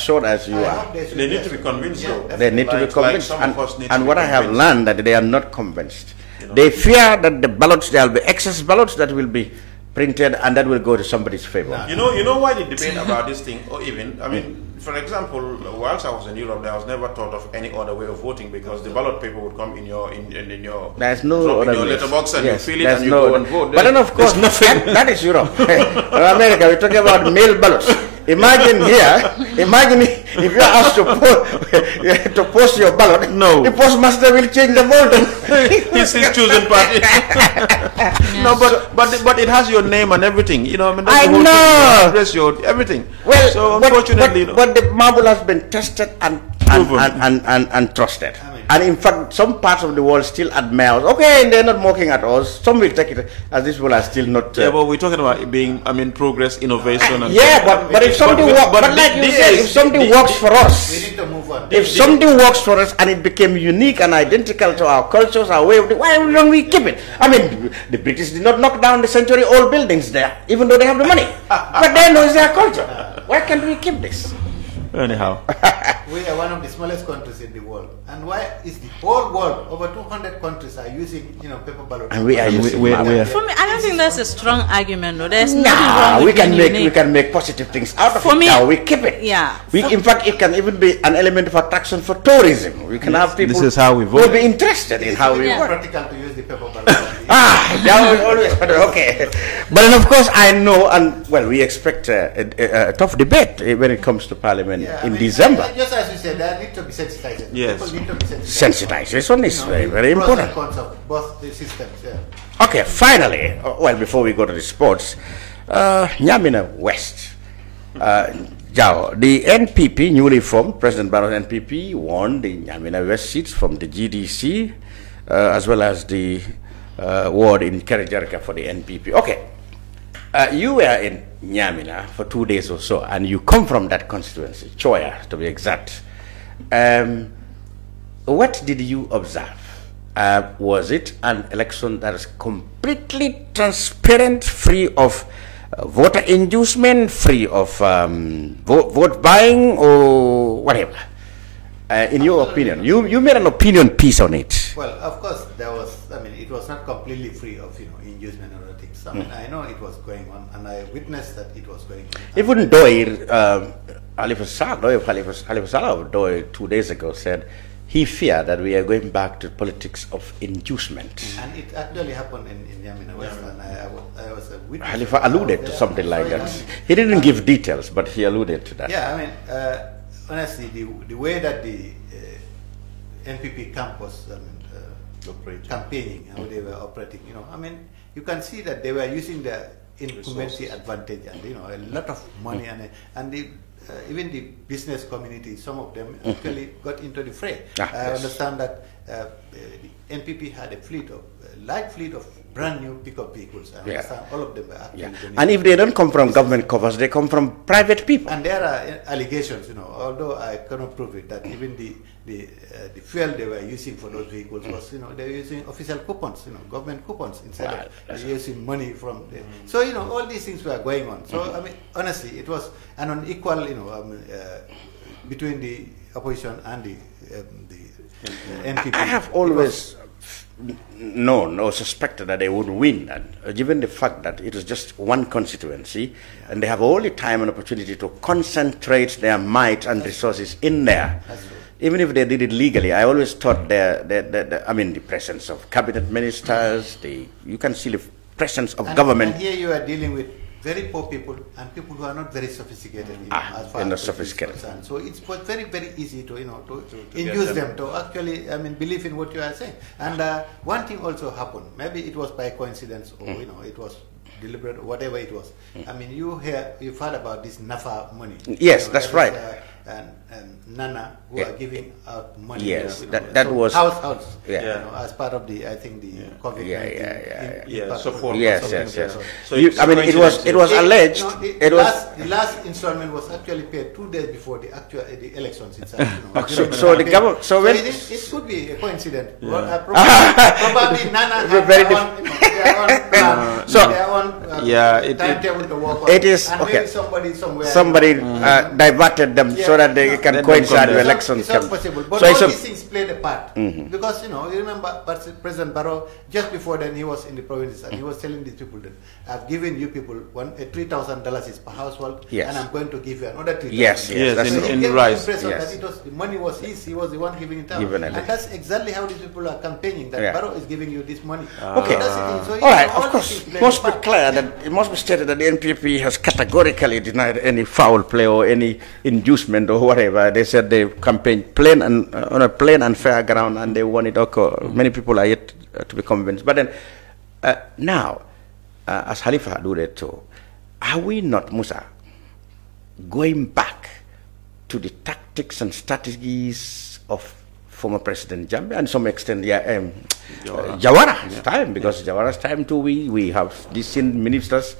sure as you are. They need to be convinced, though. They need to be convinced. And what I have learned, that they are not convinced. They fear that the ballots, there will be excess ballots that will be printed, and that will go to somebody's favor. You know why the debate about this thing, or even, I mean, for example, whilst I was in Europe, there was never thought of any other way of voting, because the ballot paper would come in your there's no other letterbox, and you fill it and you go and vote. But then, of course, that is Europe. In America, we're talking about mail ballots. Imagine here, if you are asked to post your ballot, the postmaster will change the vote. He's his chosen party. No, but it has your name and everything. I know. Address your everything. Well, so unfortunately, but the marble has been tested and trusted. And in fact, some parts of the world still admire us. Okay, they're not mocking at us. Some will take it as these people are still not. Yeah, but we're talking about it being, progress, innovation. And but if something works, but like you said, if something works for us, we need to move on. If something works for us and it became unique and identical to our cultures, our way of why don't we keep it? I mean, the British did not knock down the century-old buildings there, even though they have the money. But they know it's their culture. Why can't we keep this? Anyhow. We are one of the smallest countries in the world. And why is the whole world, over 200 countries are using, paper ballot? And we are using For me, I don't think that's a strong argument, though. There's nothing nah, wrong we with we can make positive things out of for it. Me, now we keep it. Yeah. In fact, it can even be an element of attraction for tourism. We can have people this is how we vote. who will be interested in how we work. It's practical to use the paper ballot. That was always okay. But then, of course, I know, and well, we expect a tough debate when it comes to Parliament in December. Just as you said, there need to be sensitized. Yes. People need to be sensitized. Sensitization is very important. Pros and cons of both the systems. Yeah. Okay, finally, before we go to the sports, Nyamina West, Jawo, the NPP, newly formed, President Barrow's NPP, won the Nyamina West seats from the GDC, as well as the ward in Kerr for the NPP. Okay, You were in Nyamina for 2 days or so, and you come from that constituency, Choya to be exact. What did you observe? Was it an election that is completely transparent, free of voter inducement, free of vote buying, or whatever? In your opinion, you made an opinion piece on it. Well, of course, there was. I mean, it was not completely free of inducement or other things. I mean, I know it was going on, and I witnessed that it was going on. Even though Khalifa Salah 2 days ago said he feared that we are going back to politics of inducement. And it actually happened in Yamina West, and I was a witness. Khalifa alluded to something like that. He didn't give details, but he alluded to that. Yeah, I mean, honestly, the way that the NPP camp was campaigning, how they were operating, I mean, you can see that they were using the incumbency advantage, and a lot of money, and even the business community, some of them actually got into the fray. I understand that the NPP had a light fleet of brand new pickup vehicles. I understand all of them were actually and if they don't come from government covers, they come from private people. And there are allegations, although I cannot prove it, that even the fuel they were using for those vehicles was, they were using official coupons, government coupons instead of using money from the, so, all these things were going on. So, I mean, honestly, it was an unequal, between the opposition and the NPP. I have always known or suspected that they would win, and given the fact that it is just one constituency, and they have all the time and opportunity to concentrate their might and resources in there. Even if they did it legally, I always thought the presence of cabinet ministers, you can see the presence of government. And here you are dealing with very poor people and people who are not very sophisticated, as far as sophisticated. Concerned. So it was very, very easy to induce them to actually, believe in what you are saying. And one thing also happened. Maybe it was by coincidence, or it was deliberate, or whatever it was. I mean, you've heard about this NAFA money. Yes, that's right. And Nana, who are giving out money. Yes, that was households. As part of the, I think, the COVID-19 support. Yes. So it was alleged. The last installment was actually paid 2 days before the elections itself. So the government. So when it could be a coincidence. Probably Nana had their own timetable to work on. It is and okay. Maybe somebody somewhere. Somebody diverted them so that they can coincide with elections. It's not possible. But all these things played a part. Because, you remember President Barrow, just before then he was in the provinces and he was telling these people that I've given you people $3,000 is per household, and I'm going to give you another $3,000. Yes, in rice. That the money was his, he was the one giving it out. And that's exactly how these people are campaigning, that Barrow is giving you this money. Okay. So, all right, of course, it must be clear that it must be stated that the NPP has categorically denied any foul play or any inducement or whatever. They said they campaigned on a plain and fair ground, and they won it. Okay. Many people are yet to be convinced. But then, now, as Khalifa alluded to, are we not, Musa, going back to the tactics and strategies of former President Jammeh, and to some extent, Jawara's time, because Jawara's time too, we have these ministers.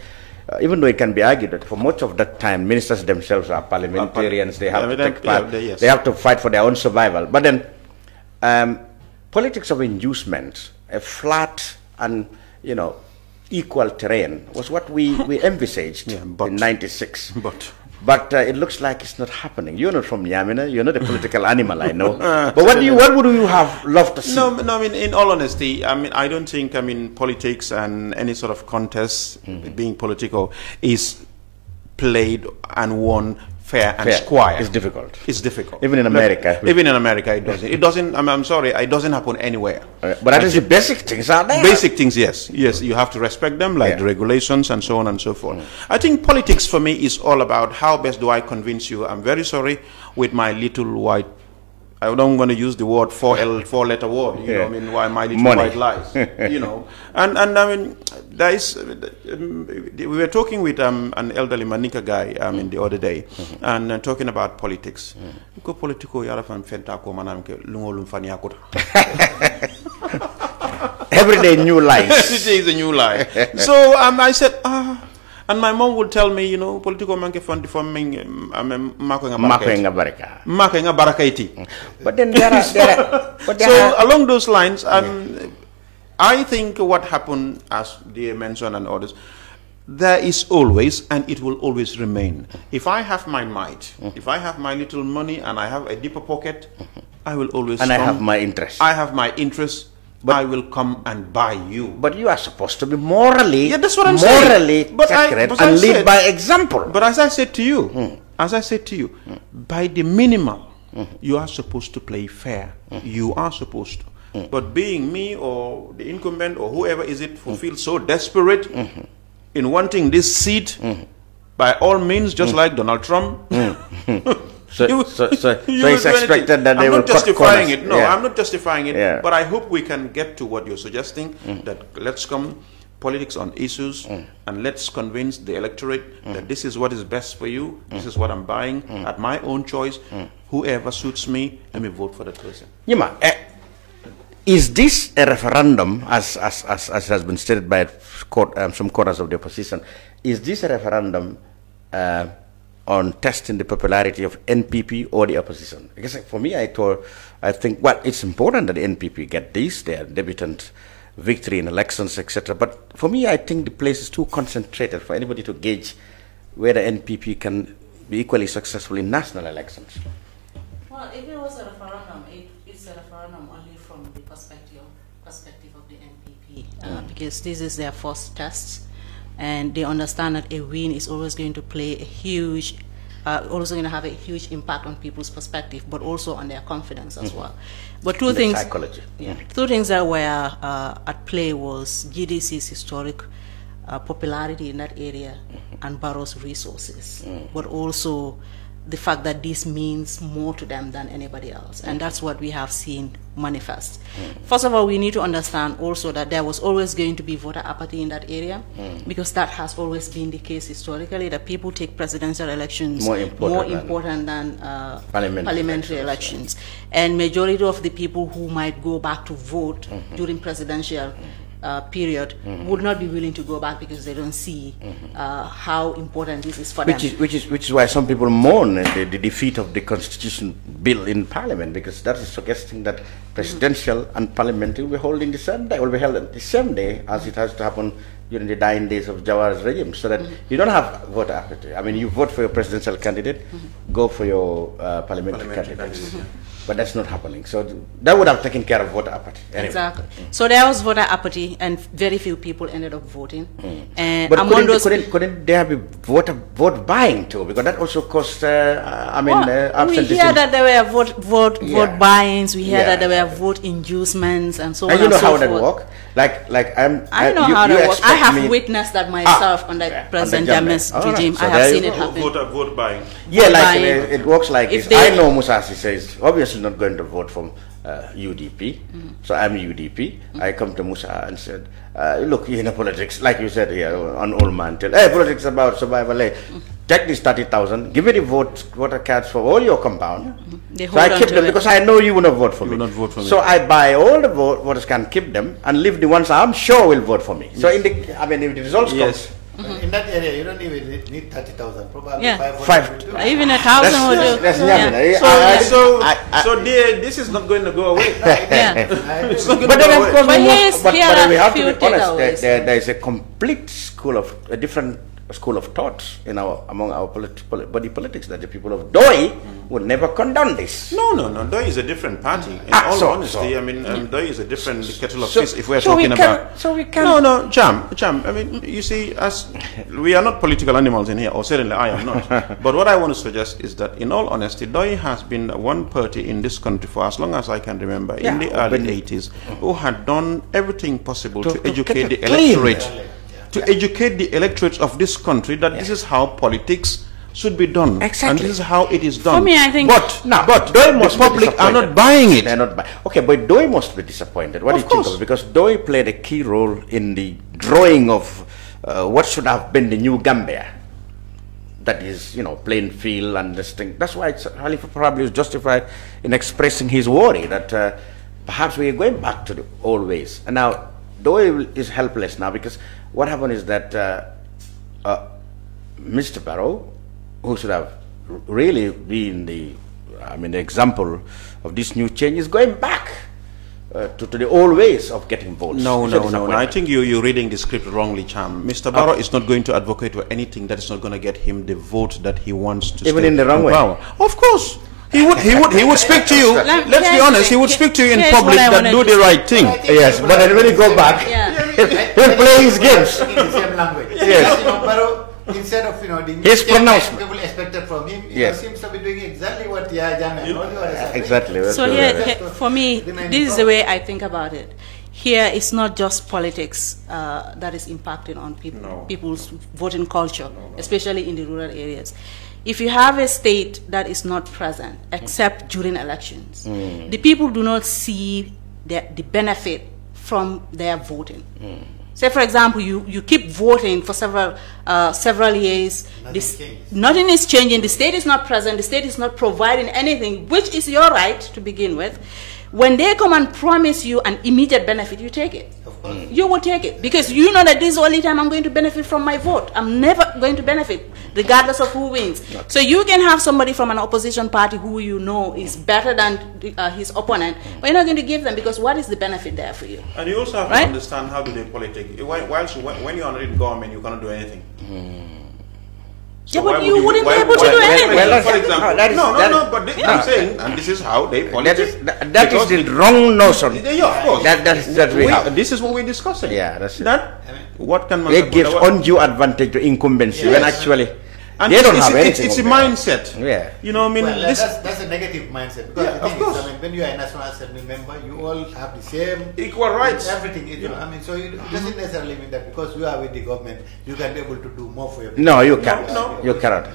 Even though it can be argued that for much of that time, ministers themselves are parliamentarians, they have to take part, they have to fight for their own survival. But then, politics of inducement, a flat and, equal terrain was what we envisaged in '96. But it looks like it's not happening. You're not from Yamina. You're not a political animal, I know. But what would you have loved to see? No. I mean, in all honesty, I don't think. Politics and any sort of contest, being political, is played and won fair and square. It's difficult. It's difficult. Even in America. Even in America, it doesn't. It doesn't. I'm sorry. It doesn't happen anywhere. But that is the basic things, are there? Basic things, yes. Yes, you have to respect them, like the regulations and so on and so forth. I think politics for me is all about how best do I convince you. I'm very sorry with my little white. I don't want to use the word four-letter word. Why my little white lies? And there is. We were talking with an elderly Manika guy the other day, and talking about politics. Every day new lies. Every day is a new lie. So I said, And my mom would tell me, you know, political monkey fund for me, barakaiti. But then there are so along those lines, I think what happened, as they mentioned and others, there is always, and it will always remain. If I have my might, if I have my little money and I have a deeper pocket, I will always and come. I have my interest. I have my interest, but I will come and buy you. But you are supposed to be morally, that's what I'm saying. Morally accurate and lead by example. But as I said to you, by the minimal, you are supposed to play fair. You are supposed to. But being me or the incumbent or whoever is it who feels so desperate in wanting this seat, by all means, just like Donald Trump. So it's expected that they will cut justifying it. No, yeah. I'm not justifying it. Yeah. But I hope we can get to what you're suggesting, that let's come politics on issues and let's convince the electorate that this is what is best for you, this is what I'm buying, at my own choice, whoever suits me, let me vote for that person. Yima, is this a referendum, as has been stated by some quarters of the opposition, is this a referendum on testing the popularity of NPP or the opposition? Because for me, I think, well, it's important that the NPP get their debutant victory in elections, etc. But for me, I think the place is too concentrated for anybody to gauge whether NPP can be equally successful in national elections. Well, if it was a referendum, it's a referendum only from the perspective of the NPP, because this is their first test, and they understand that a win is always going to play a huge, also going to have a huge impact on people's perspective, but also on their confidence as well. But two things that were at play was GDC's historic popularity in that area and Barrow's resources, but also the fact that this means more to them than anybody else. And that's what we have seen manifest. First of all, we need to understand also that there was always going to be voter apathy in that area, because that has always been the case historically, that people take presidential elections more important than parliamentary elections. And majority of the people who might go back to vote during presidential period would not be willing to go back because they don't see how important this is for them. Which is why some people mourn the defeat of the constitution bill in parliament, because that is suggesting that presidential and parliamentary will be held the same day, as it has to happen during the dying days of Jawo's regime, so that you don't have voter apathy. I mean, you vote for your presidential candidate, go for your parliamentary candidate. But that's not happening. So that would have taken care of voter apathy. Anyway. Exactly. So there was voter apathy, and very few people ended up voting. And but couldn't there be vote buying too? Because that also cost. Absenteeism. We hear that there were vote buyings. We hear that there were vote inducements and so on. And you know and so how forth. that work? I know how that works. I have witnessed that myself under President Jammeh's regime. So I have seen it happen. Vote buying. Yeah, it works like this. I know Musa says obviously not going to vote for UDP, so I'm UDP. I come to Musa and said, look, in politics, like you said here on Old Man Tell, hey, politics about survival. Take this 30,000, give me the voter cards for all your compound. So I keep them because I know you will not vote for me. So I buy all the voters, can keep them and leave the ones I'm sure will vote for me. So if the results come. In that area, you don't even need 30,000. Probably 500. Even 1,000 would do. So this is not going to go away. It's not going to go away. But we have to be honest. There is a complete different school of thoughts among our body politics, that the people of Doi would never condone this. No. Doi is a different party. In all honesty, Doi is a different kettle of fish. If we're talking about, No, Jam. I mean, you see, as we are not political animals in here, or certainly I am not. But what I want to suggest is that, in all honesty, Doi has been one party in this country for as long as I can remember, in the early 80s, who had done everything possible to educate the electorate. To educate the electorate of this country that this is how politics should be done. Exactly. And this is how it is done. For me, I think... But the public are not buying it. They're not buying. Okay, but Doi must be disappointed. What do you think of it? Because Doi played a key role in the drawing of what should have been the new Gambia. That is, plain field and this thing. That's why Halifa probably is justified in expressing his worry that perhaps we are going back to the old ways. And now, Doi is helpless now, because what happened is that Mr. Barrow, who should have really been the example of this new change, is going back to the old ways of getting votes. No. I think you're reading the script wrongly, Cham. Mr. Barrow is not going to advocate for anything that is not going to get him the vote that he wants to. Even in the wrong way. Power. Of course. He would speak to you. Let's be honest. He would speak to you in public that do the right thing. Yes, but then when he go back, he'll play his games. In the same language. Yes. Barrow, instead of the his pronouncement people expected from him, yes, seems to be doing exactly what exactly. So for me, this is the way I think about it. Here, it's not just politics that is impacting on people's voting culture, especially in the rural areas. If you have a state that is not present, except during elections, the people do not see the benefit from their voting. Say, for example, you keep voting for several years. Nothing is changing. The state is not present. The state is not providing anything, which is your right to begin with. When they come and promise you an immediate benefit, you take it. Of course. You will take it because you know that this is the only time I'm going to benefit from my vote. I'm never going to benefit, regardless of who wins. So you can have somebody from an opposition party who you know is better than his opponent, but you're not going to give them because what is the benefit there for you? And you also have to understand how do they politic. When you're not in government, you cannot do anything. So but you wouldn't be able to do anything. For example, but I'm saying, and this is how they politics. That is the wrong notion. Yeah, of course. That we have. This is what we're discussing. Yeah, that's it. What can they give undue advantage to incumbency when actually and they don't have anything. It's a mindset. Yeah. You know, I mean, well, that's a negative mindset. Because the thing is, when you are a National Assembly member, you all have the same equal rights. Everything. So it doesn't necessarily mean that because you are with the government, you can be able to do more for your people. No, you can't. You cannot.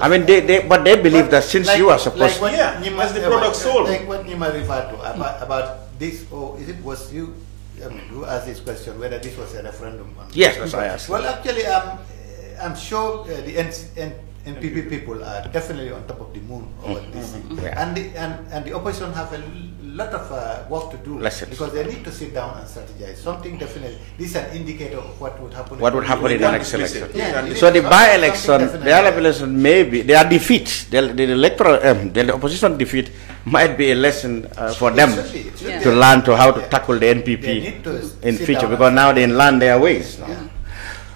I mean, they believe that since you are supposed to. As the product sold. Like what Nima referred to about this, was you who asked this question, whether this was a referendum. Yes, that's what I asked. Well, actually, I'm sure the NPP people are definitely on top of the moon over this thing. And the opposition have a lot of work to do because they need to sit down and strategize. Something definitely, this is an indicator of what would happen. What would happen in the next election? So the by-election, maybe their defeat, the opposition defeat, might be a lesson for them to learn to how to tackle the NPP in future because now they learn their ways.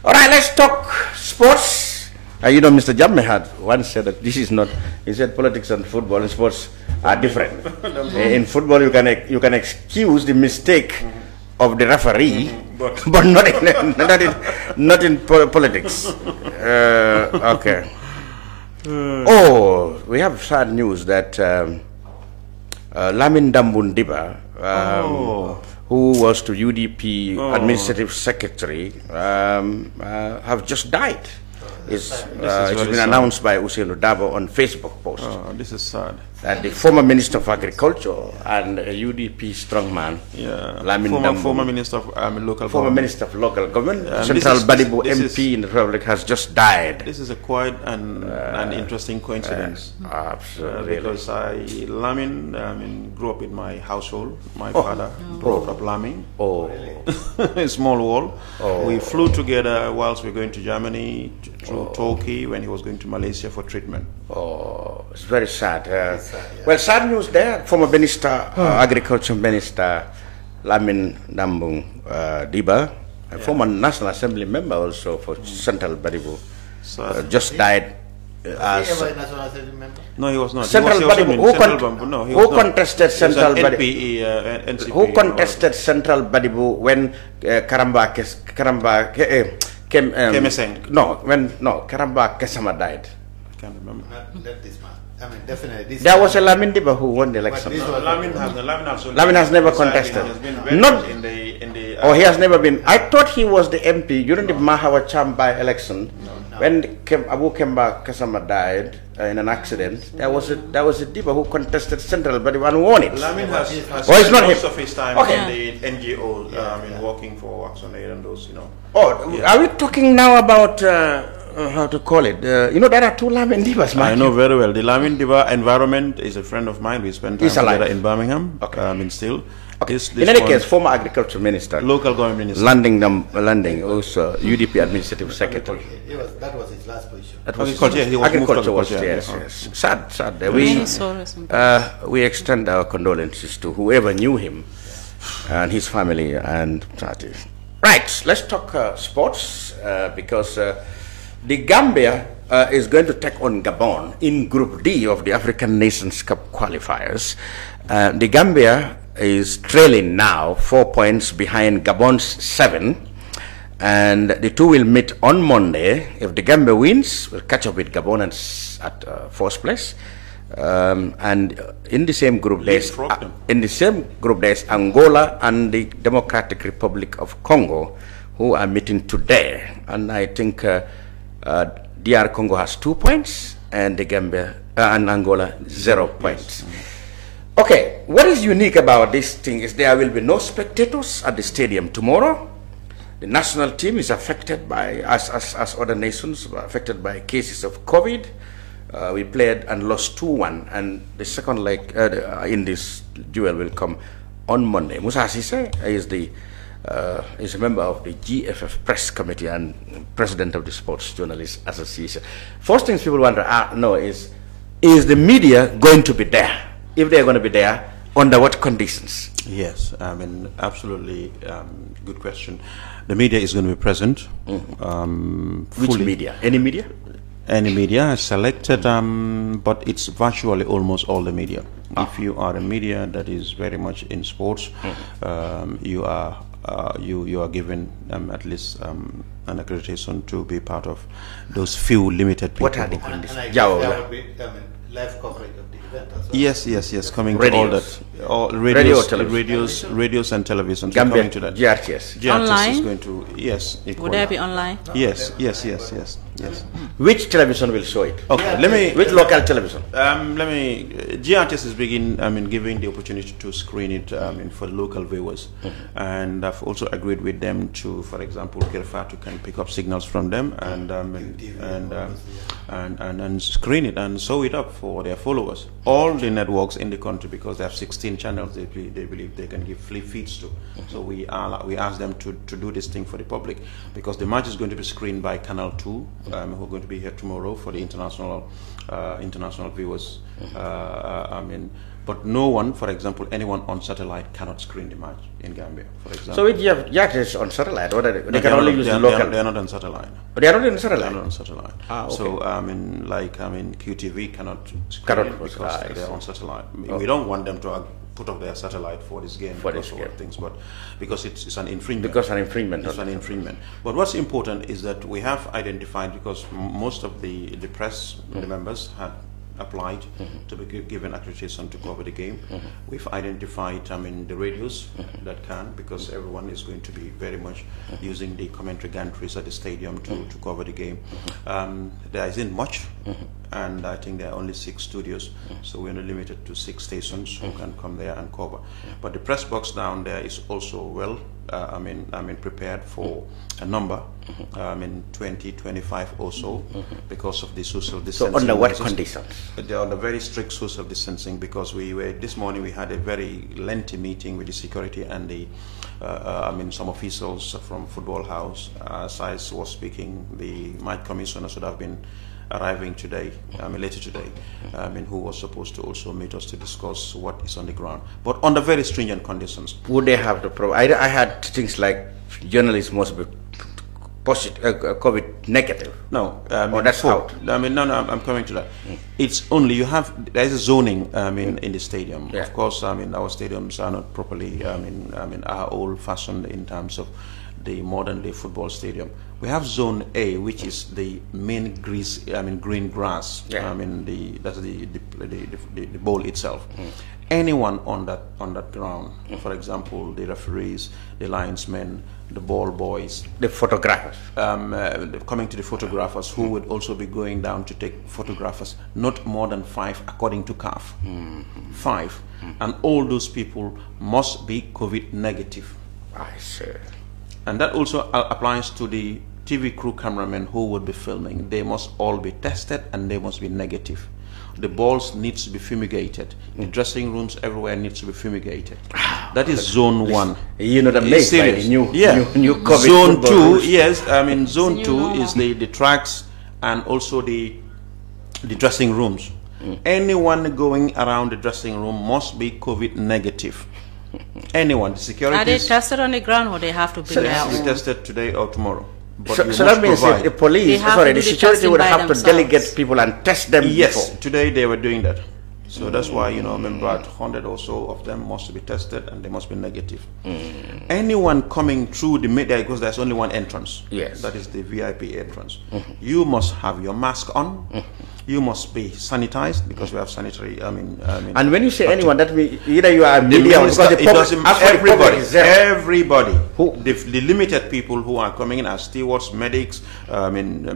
All right, let's talk sports. You know, Mr. Jammeh had once said that this is not. He said politics and football and sports are different. In football, you can excuse the mistake of the referee, but not in politics. Okay. We have sad news that Lamin Dambun Diba, who was to UDP administrative secretary, have just died. It's been announced by Usain Dabo on Facebook post. This is sad. That the former Minister of Agriculture and UDP strongman, Lamin Dambun, former Minister of Local Government. Minister of Local Government, Central Badibu MP in the Republic has just died. This is a quite an interesting coincidence. Absolutely. Because Lamin grew up in my household. My father brought up Lamin. A small world. We flew together whilst we were going to Germany, through Turkey, when he was going to Malaysia for treatment. It's very sad. Well, sad news there. Former Minister, Agriculture Minister Lamin Dambung Diba, a former National Assembly member also for Central Badibu, just died. Was he ever a National Assembly member? No, he was not. Central Badibu. Who contested Central Badibu? Who contested Central Badibu when Karamba Kesama died? I can't remember. I mean, definitely. There was a Lamin Diba who won the election. Lamin has never contested. He has never been. I thought he was the MP during the Mahawa Cham by-election. When Abu Kemba Kasama died in an accident, there was a Diba who contested Central, but one won it. Lamin has it's not most him. of his time in the NGO, working for Action Aid and those, Are we talking now about how to call it? There are two Lamin Dibas. I know very well. The Lamin Diba environment is a friend of mine. We spent time together in Birmingham. Still. Okay. In any case, former agriculture minister, local government minister, Landing, also UDP administrative secretary. That was his last position. That was agriculture was yes. Sad. We extend our condolences to whoever knew him and his family and party. Right, let's talk sports because the Gambia is going to take on Gabon in Group D of the African Nations Cup qualifiers. The Gambia is trailing now 4 points behind Gabon's 7, and the two will meet on Monday. If the Gambia wins, we'll catch up with Gabon at fourth place. And in the same group there's Angola and the Democratic Republic of Congo, who are meeting today. And I think DR Congo has 2 points, and the Gambia and Angola 0 points. Okay, what is unique about this thing is there will be no spectators at the stadium tomorrow. The national team is affected by, as other nations, affected by cases of COVID. We played and lost 2-1, and the second leg in this duel will come on Monday. Musa Sise is a member of the GFF press committee and president of the Sports Journalists Association. First things people want to know is the media going to be there? If they're going to be there, under what conditions? Yes, I mean, absolutely good question. The media is going to be present. Which media? Any media? Any media is selected, but it's virtually almost all the media. If you are a media that is very much in sports, you are given at least an accreditation to be part of those few limited people. What are the conditions? Jawo. There will be live coverage of the event as well. Yes, coming radios. to all that. Radios and televisions. Gambia, coming to that. GRTS. Online? Is going to, yes. Would there be online? Yes. Which television will show it? Okay, which local television? GRTS is giving the opportunity to screen it for the local viewers, and I've also agreed with them to, for example, Fatou can pick up signals from them and screen it and show it up for their followers. All the networks in the country, because they have 16 channels, they believe they can give flip feeds to. So we ask them to do this thing for the public, because the match is going to be screened by Canal 2, who are going to be here tomorrow for the international viewers. But no one, for example, anyone on satellite cannot screen the match in Gambia, for example. So if you have Yates on satellite, what are they? They can only use the local. They are not on satellite. They are not on satellite. They are not on satellite. Okay. So QTV cannot screen it because they are on satellite. Okay. We don't want them to put up their satellite for this game things, but because it's an infringement. Because an infringement. It's an infringement. But what's important is that we have identified, because most of the press, the members had applied to be given accreditation to cover the game. We've identified the radios that can, because everyone is going to be very much using the commentary gantries at the stadium to cover the game. There isn't much, and I think there are only 6 studios, so we're not limited to 6 stations who can come there and cover. But the press box down there is also well prepared for a number, 20, 25 or so, because of the social distancing. So under what conditions? They're under very strict social distancing, because this morning we had a very lengthy meeting with the security and the some officials from Football House. As I was speaking, the match commissioner should have been arriving today, later today, who was supposed to also meet us to discuss what is on the ground, but under very stringent conditions. Would they have to provide? I had things like journalists must be positive, COVID negative. No, or that's out. No, I'm coming to that. It's only there is a zoning in the stadium. Yeah. Of course, our stadiums are not properly are old-fashioned in terms of the modern day football stadium. We have Zone A, which is the main green grass. Yeah. That's the bowl itself. Anyone on that ground, for example, the referees, the linesmen, the ball boys, the photographers, coming to the photographers, who would also be going down to take photographers, not more than 5 according to CAF. 5, and all those people must be COVID negative. I see. And that also applies to the TV crew cameramen who would be filming. They must all be tested and they must be negative. The balls needs to be fumigated. The dressing rooms everywhere needs to be fumigated. That is zone 1. You know the place, right? New COVID zone 2, rules. yes. I mean, zone 2 is the tracks and also the dressing rooms. Anyone going around the dressing room must be COVID negative. Anyone, the security. Are they tested on the ground or they have to bring their own? Tested today or tomorrow. But so that means the police, the security would have to delegate people and test them. Yes, today they were doing that. So that's why, about 100 or so of them must be tested and they must be negative. Anyone coming through the media, because there's only one entrance. Yes. That is the VIP entrance. You must have your mask on. You must be sanitized because we have sanitary. And when you say anyone, that means either you are media or everybody. The limited people who are coming in as stewards, medics,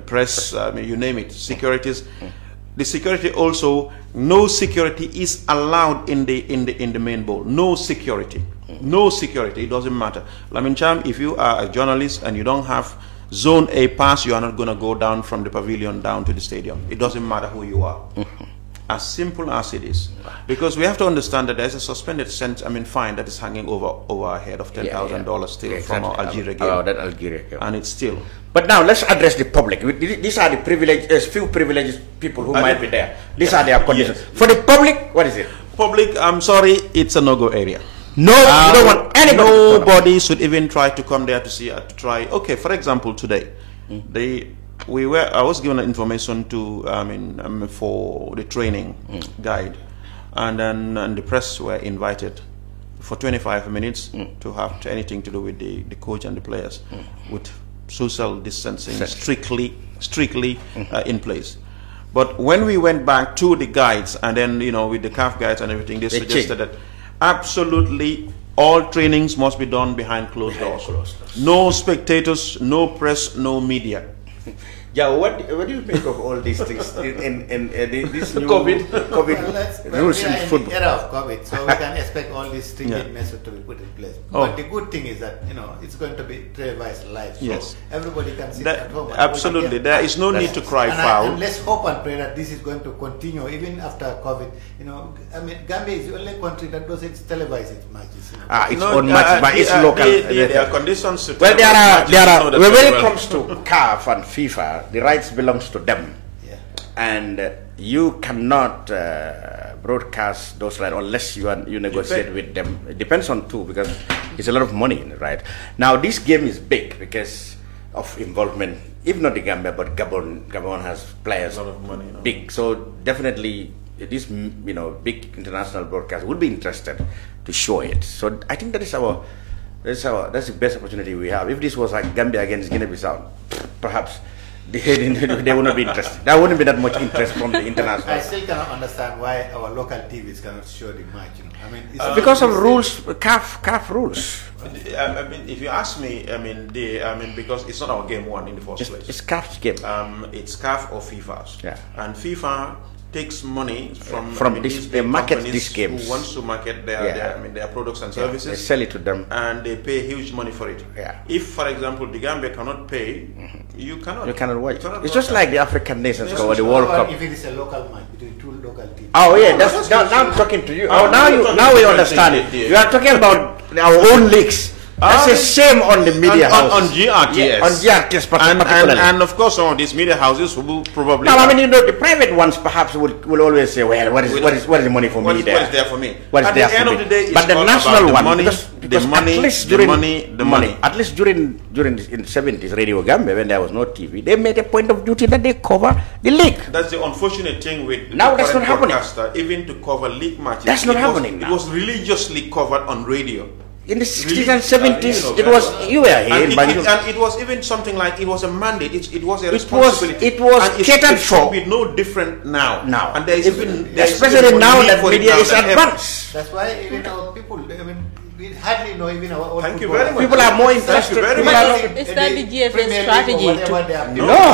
press, you name it, securities. The security also, no security is allowed in the main bowl. No security. No security. It doesn't matter. Cham, if you are a journalist and you don't have Zone A pass, you are not going to go down from the pavilion down to the stadium. It doesn't matter who you are. As simple as it is. Because we have to understand that there's a suspended fine that is hanging over our head of $10,000 still from our Algeria game. That Algeria game. And it's still. But now let's address the public. These are the few privileged people who might be there. These are their conditions. Yes. For the public, what is it? Public, I'm sorry, it's a no-go area. No, you don't want anybody. Nobody should even try to come there to see, Okay, for example, today, I was given information to, for the training guide, and then the press were invited for 25 minutes to have anything to do with the coach and the players, with social distancing strictly in place. But when we went back to the guides, and then with the CAF guides and everything, they suggested that absolutely all trainings must be done behind closed doors. No spectators, no press, no media. Yeah, what do you think of all these things in this new COVID rules we are in football? The era of COVID, so we can expect all these stringent measures to be put in place. But the good thing is that it's going to be televised live, so everybody can sit at home. Absolutely, there is no need to cry foul. And let's hope and pray that this is going to continue even after COVID. Gambia is the only country that doesn't televise its matches. Its own matches, but it's local. There are conditions to well, there are. When it comes to CAF and FIFA, the rights belongs to them, and you cannot broadcast those rights unless you negotiate with them. It depends on two, because it's a lot of money in it, right? Now this game is big because of involvement. If not the Gambia, but Gabon has players, a lot of money, big. So definitely this big international broadcast would be interested to show it. So I think that's the best opportunity we have. If this was like Gambia against Guinea-Bissau, perhaps they would not be interested. There wouldn't be that much interest from the international. I still cannot understand why our local TVs cannot show the match. It's because of rules, CAF rules. If you ask me, because it's not our game one in the first place. It's CAF's game. It's CAF or FIFA's. Yeah. And FIFA takes money from they market these games. Who wants to market their products and services. They sell it to them, and they pay huge money for it. Yeah. If, for example, the Gambia cannot pay, you cannot watch. It's just like the African nations or the World Cup. If it is a local match between two local teams. Oh yeah, now I'm talking to you. Now we understand it. You are talking about our own leagues. That's a shame on the media houses. On GRTS. Yeah, on GRTS particularly. And of course, some of these media houses will probably... No, the private ones perhaps will always say, well, what is the money for me there? What is there for me? What is there for me? At the end of the day, but the national one, the money. At least during the 70s, Radio Gambia, when there was no TV, they made a point of duty that they cover the league. That's the unfortunate thing with now that's not happening. Even to cover league matches. That's not happening now. It was religiously covered on radio. In the 60s and 70s, it was, you were here. And it was even something like, it was a mandate, it was a responsibility. It was catered for. It should be no different now. And especially now that media is advanced. That's why even our people, we hardly know even our own Thank you very much. People are more interested. Is that the GFS strategy? No,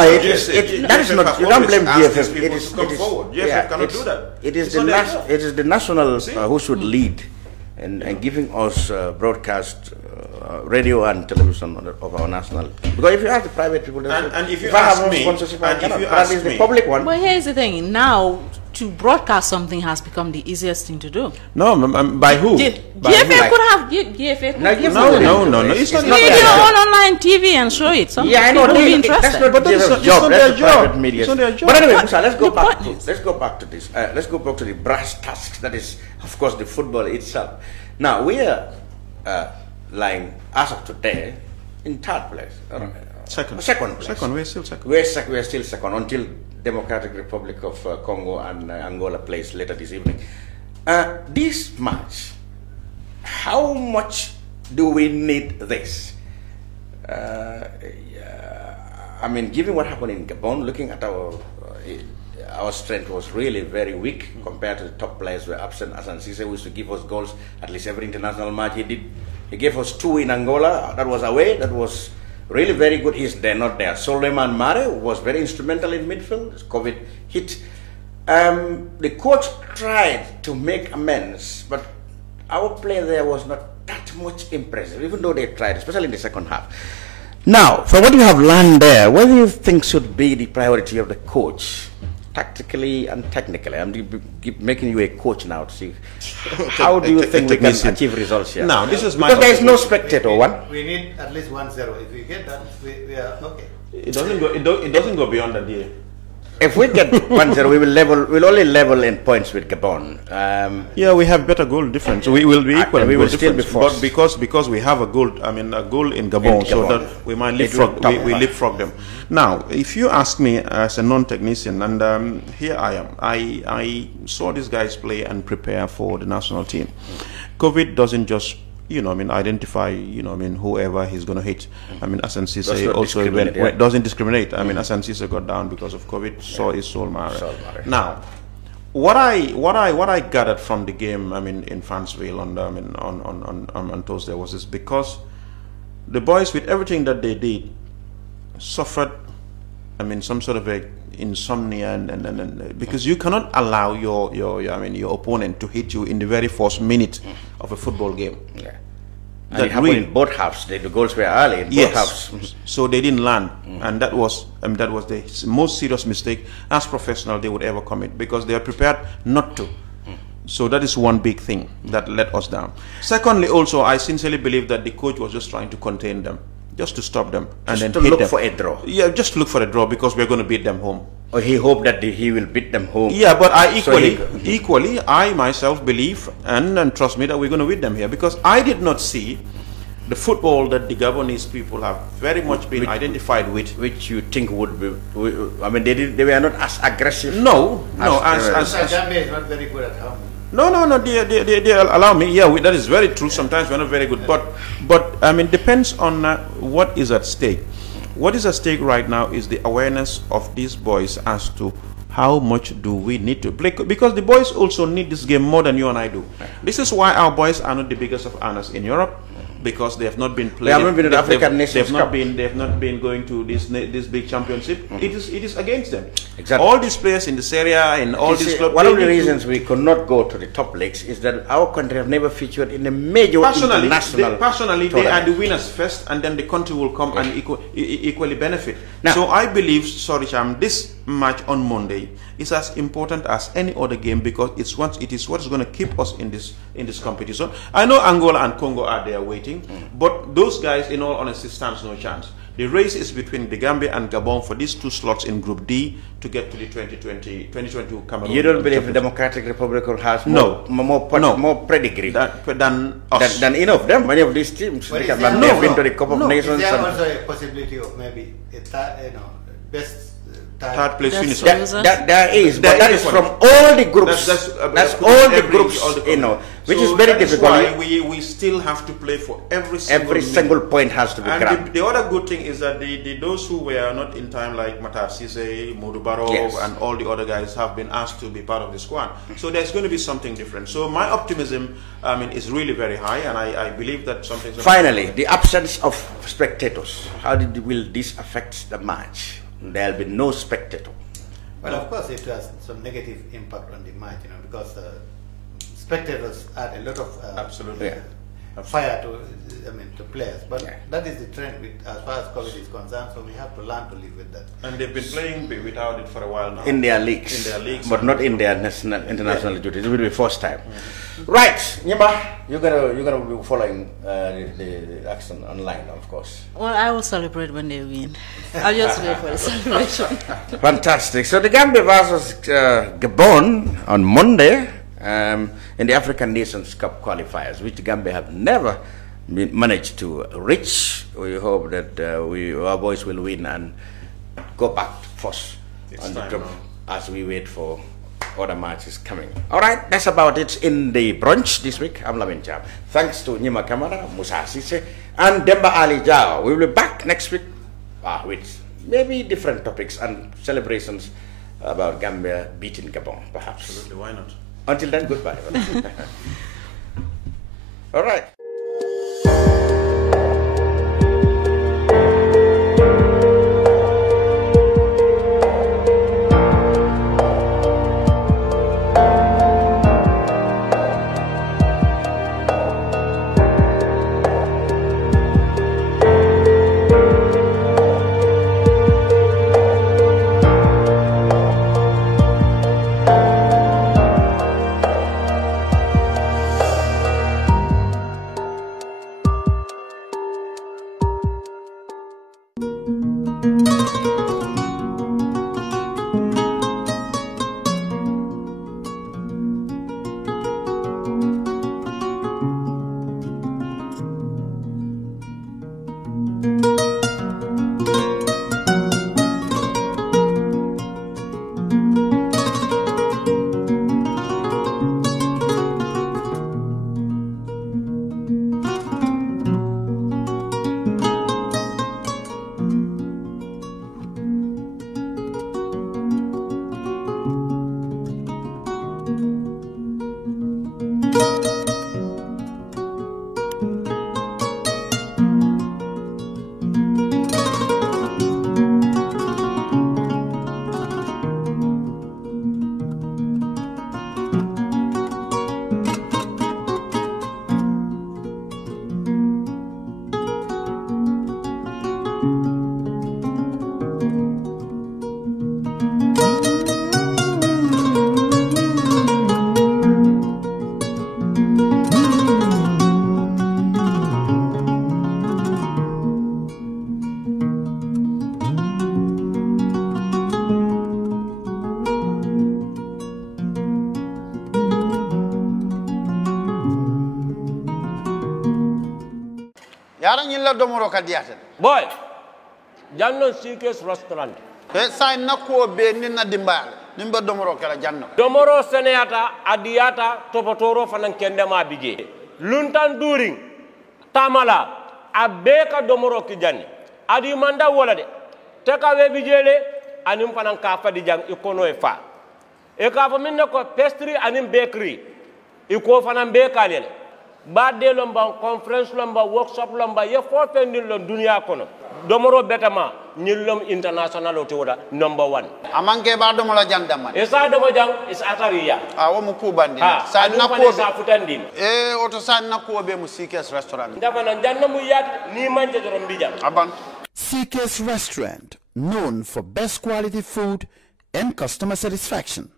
that is not, you don't blame GFS. It is come forward. GFS cannot do that. It is the national who should lead. And giving us broadcast radio and television of our national. Because if you ask the private people, and if you ask me, the public one. But here's the thing: now to broadcast something has become the easiest thing to do. No, by who? GFA could have. GFA could have. No. It's not video on online TV and show it. Some yeah, I know. people will be interested. But that's not their job. It's not their job. But anyway, Musa, let's go back to this. Let's go back to the brass tasks. That is, of course, the football itself. Now we are lying as of today in third place. Second place. Second. We're still second. We're still second until Democratic Republic of Congo and Angola plays later this evening. This match, how much do we need this? I mean, given what happened in Gabon, looking at our strength was really very weak compared to the top players who were absent. As Sise used to give us goals at least every international match he did. He gave us 2 in Angola. That was away. That was really very good. They're not there. Solomon Mare was very instrumental in midfield. COVID hit. The coach tried to make amends, but our play there was not that much impressive, even though they tried, especially in the second half. Now, for what you have learned there, what do you think should be the priority of the coach, tactically and technically? I'm making you a coach now to see how do you think we can achieve results here? Now, this is my because there is no spectator one. We need at least 1-0. If we get that, we are okay. It doesn't go beyond that year. If we get 1-0, we'll only level in points with Gabon. Yeah, we have better goal difference. We will be equal. We will still be forced. But because we have a goal in Gabon, so that we might leapfrog. We leapfrog them. Now, if you ask me as a non-technician, and here I am, I saw these guys play and prepare for the national team. COVID doesn't just identify, whoever he's going to hit. Asan Sise also doesn't discriminate. Asan Sise got down because of COVID, so is Sol Mare. Now, what I gathered from the game, in Franceville on Thursday was this: because the boys, with everything that they did, suffered, some sort of a insomnia, and because you cannot allow your opponent to hit you in the very first minute of a football game. Yeah. And it happened in both halves. The goals were early in both halves. So they didn't land, and that was the most serious mistake as professional they would ever commit, because they are prepared not to. So that is one big thing that let us down. Secondly, also, I sincerely believe that the coach was just trying to contain them, just to stop them, and then to hit look them. For a draw. Yeah, just look for a draw, because we're going to beat them home. Or he hoped that he will beat them home. Yeah, but I equally, I myself believe, and trust me, that we're going to beat them here, because I did not see the football that the Gabonese people have very much been identified with. Which you think would be, they were not as aggressive. No, Gambia is not very good at home. No, they allow me. Yeah, that is very true. Sometimes we're not very good, but depends on what is at stake. What is at stake right now is the awareness of these boys as to how much do we need to play, because the boys also need this game more than you and I do. This is why our boys are not the biggest of earners in Europe, because they have not been playing. They haven't been in the African Nations Cup. They have not been going to this big championship. It is against them. Exactly. All these players in this area and all these clubs. One of the reasons we could not go to the top leagues is that our country have never featured in a major international. Personally, they are the winners first, and then the country will come and equally benefit. Now, so I believe, this match on Monday is as important as any other game, because it is what's going to keep us in this competition. I know Angola and Congo are there waiting, but those guys, in all honesty, stands no chance. The race is between the Gambia and Gabon for these 2 slots in Group D to get to the 2022 Cameroon. You don't believe the Democratic Republic has more pedigree than us? Than any of them, many of these teams. They've been to the Cup of Nations. Is there also a possibility of maybe a best third place finisher? There is, but that is from all the groups. That's all the groups, which is very difficult. That's why we still have to play for every single point has to be grabbed. The other good thing is that those who were not in time, like Matar Sise, Modu Barrow, and all the other guys, have been asked to be part of the squad. So there's going to be something different. So my optimism, is really very high, and I believe that something. Finally, the absence of spectators. How will this affect the match? There'll be no spectator. Well, of course, it has some negative impact on the match, because spectators add a lot of fire to players. But that is the trend as far as COVID is concerned. So we have to learn to live with that. And they've been playing without it for a while now. In their leagues. But not in their international duties. It will be first time. Right, Nyima, you're gonna be following the action online, of course. Well, I will celebrate when they win. I'll just wait for the celebration. Fantastic. So the Gambia versus Gabon on Monday in the African Nations Cup qualifiers, which the Gambia have never managed to reach. We hope that our boys will win and go back first on the group as we wait for other matches coming. All right, that's about it in the brunch this week. I'm Lamin Cham. Thanks to Nyima Kamara, Musa Sise, and Demba Ali Jawo. We will be back next week with maybe different topics and celebrations about Gambia beating Gabon, perhaps. Absolutely, why not? Until then, goodbye. All right. Domoro kadiate boy janno Sike's restaurant sign nako be nina dimbal nimba domoro kala janno domoro seneyata adiyata topotoro fanan kendema bije luntan during tamala abeka domoro ki janni adi manda wala de teka we bijele anim fanan ka fadi jang ikono e fa e ka fa minne ko pastry anim bakery iko fanan be kalele badde lomba conference lomba workshop lomba ye fo fendin lon dunia kono domoro betama nyillom international otoda number 1 amanke ba domo la jandama e sa domo jang is atariya wo mu kubandi sa nako sa futandin oto sa nako be mu Sike's restaurant ndafa nan janna mu yat ni manje dorom bijam aban Sike's restaurant, known for best quality food and customer satisfaction.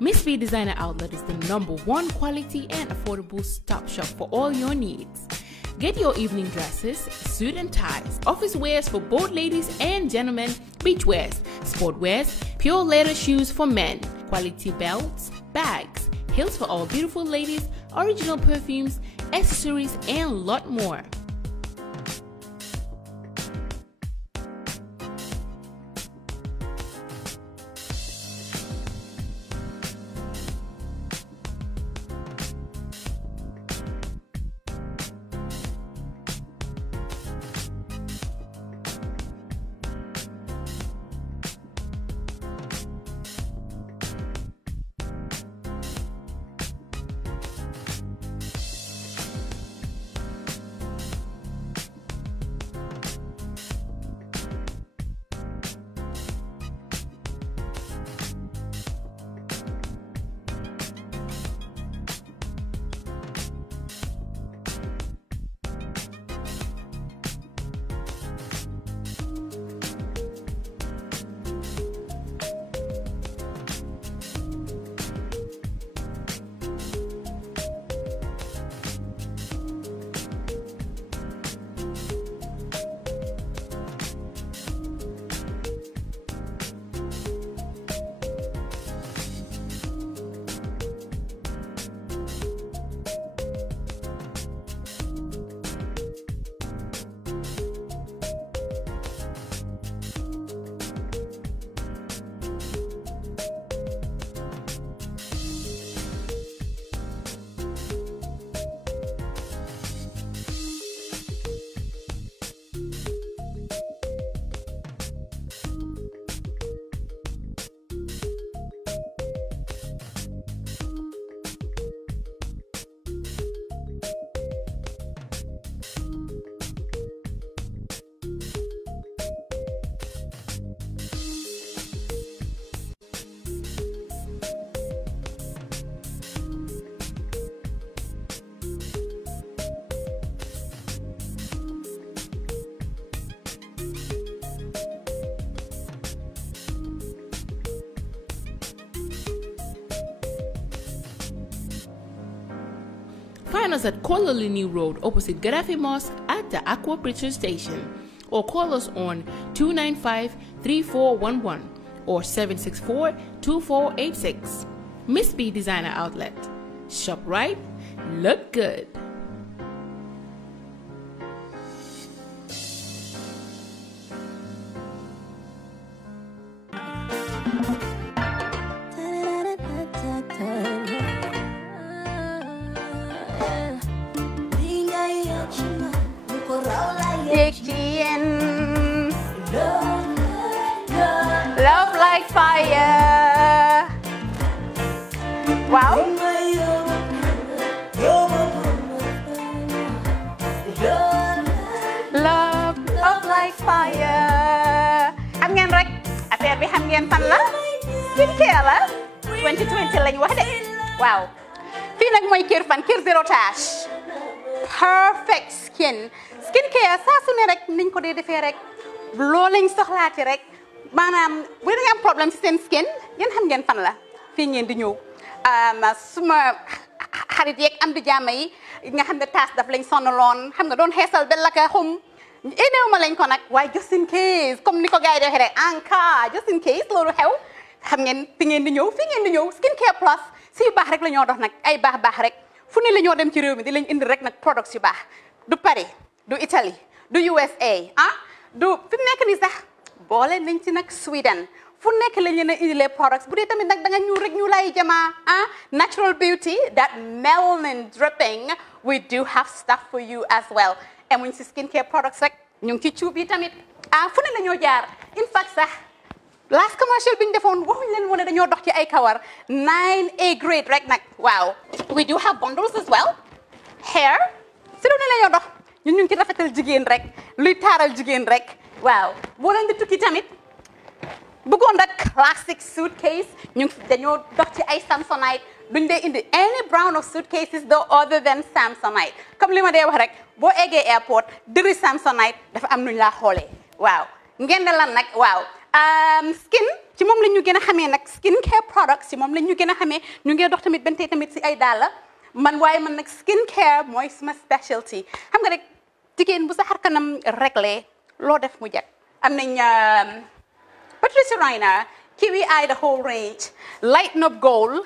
Miss V Designer Outlet is the #1 quality and affordable stop shop for all your needs. Get your evening dresses, suit and ties, office wears for both ladies and gentlemen, beach wears, sport wears, pure leather shoes for men, quality belts, bags, heels for all beautiful ladies, original perfumes, accessories, and a lot more. Find us at Kololini Road opposite Gaddafi Mosque at the Aqua Bridge Station, or call us on 295-3411 or 764-2486. Miss B Designer Outlet. Shop right, look good. Love like fire. Wow. Love like fire. Xam ngeen rek affaire bi xam ngeen fan la? Skincare la. 2020 lañ wax de. Waaw. Fii nag mooy Kerr fan Kerr zero tache. Perfect skin. Skincare saa su ne rek niñ ko dee defee rek loo lañ soxlaati rek maanaam bu dee am problème ci seen skin yéen xam ngeen fan la fii ngeen di ñëw suma xarit yeeg am di jàmm yi nga xam ne taas daf lañ sonaloon xam nga doon xeesal ba la ka xum éneew ma lañ ko nag waaye just in case comme ni ko gars yi defee rek en cas just in case loolu xew xam ngeen fi ngeen di ñëw Skincare Plus si yu baax rek la ñoo dox nag ay baax rek fu ne la ñoo dem ci réew mi di lañ indi rek nag products yu baax du Paris du Italie du USA du fi mu nekk nii sax boole nañ ci nag Sweden fu nekk lañ leen a indilee products bu dee tamit nag da nga ñuul rek ñu lay jamaa natural beauty that melanin dripping we do have stuff for you as well emuñ si skincare products rek ñu ngi ci cuub yi tamit fu ne la ñoo jaar in fact sax last commercial bi ñu defoon waxuñ leen woon ne dañoo dox ci ay kawar 9A grade rek nag waaw we do have bundles as well hair si lu ne la ñoo dox ñun ñu ngi ci rafetal jigéen rek luy taaral jigéen rek waaw boo leen di tukki tamit bëggoon rek classic suitcase ñu dañoo dox ci ay Samsonite duñ dee indi any brand of suitcases though other than Samsonite comme li ma dee wax rek boo eggee airport dëri Samsonite dafa am nuñ laa xoolee waaw ngeen ne lan nag waaw skin ci moom la ñu gën a xamee nag skincare products ci moom la ñu gën a xamee ñu ngi dox tamit bentee tamit si ay dàlla man waaye man nag skincare mooy suma specialty xam nga rek jigéen bu sa xar kanam réglé loo def mu jag am nañ Patricia Reiner Kiwi Eye the whole range Lighten Up Gold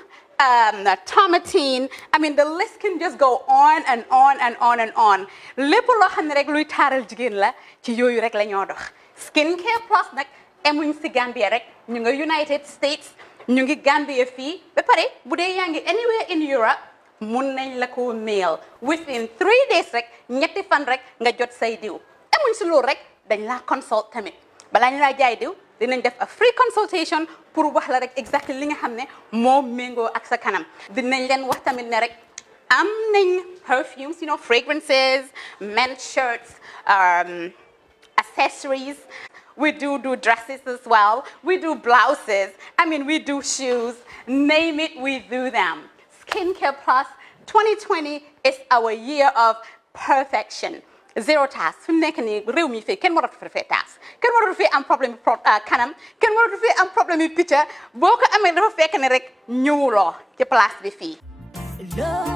Tomatine I mean the list can just go on and on and on and on lépp loo xam ne rek luy taaral jigéen la ci yooyu rek la ñoo dox Skincare Plus nag emuñ si Gambia rek ñu nga United States ñu ngi Gambia fii ba pare bu dee yaa ngi anywhere in Europe mun nañ la ko mail within 3 days rek ñetti fan rek nga jot say diw emuñ si loolu rek dañ laa consult tamit balaa ñu laa jaay diw dinañ def a free consultation pour wax la rek exactly li nga xam ne moo méngoo ak sa kanam dinañ leen wax tamit ne rek am nañ perfumes you know fragrances men's shirts accessories we do dresses as well we do blouses I mean we do shoes name it we do them Skincare Plus 2020 is our year of perfection zero task fi mu nekk nii réew mi fii kenn waratu fi task kenn waratu fi am problème kanam kenn waratu fi am problème picture boo ko amee dafa fekk ne rek ñëwuloo ci place bi fii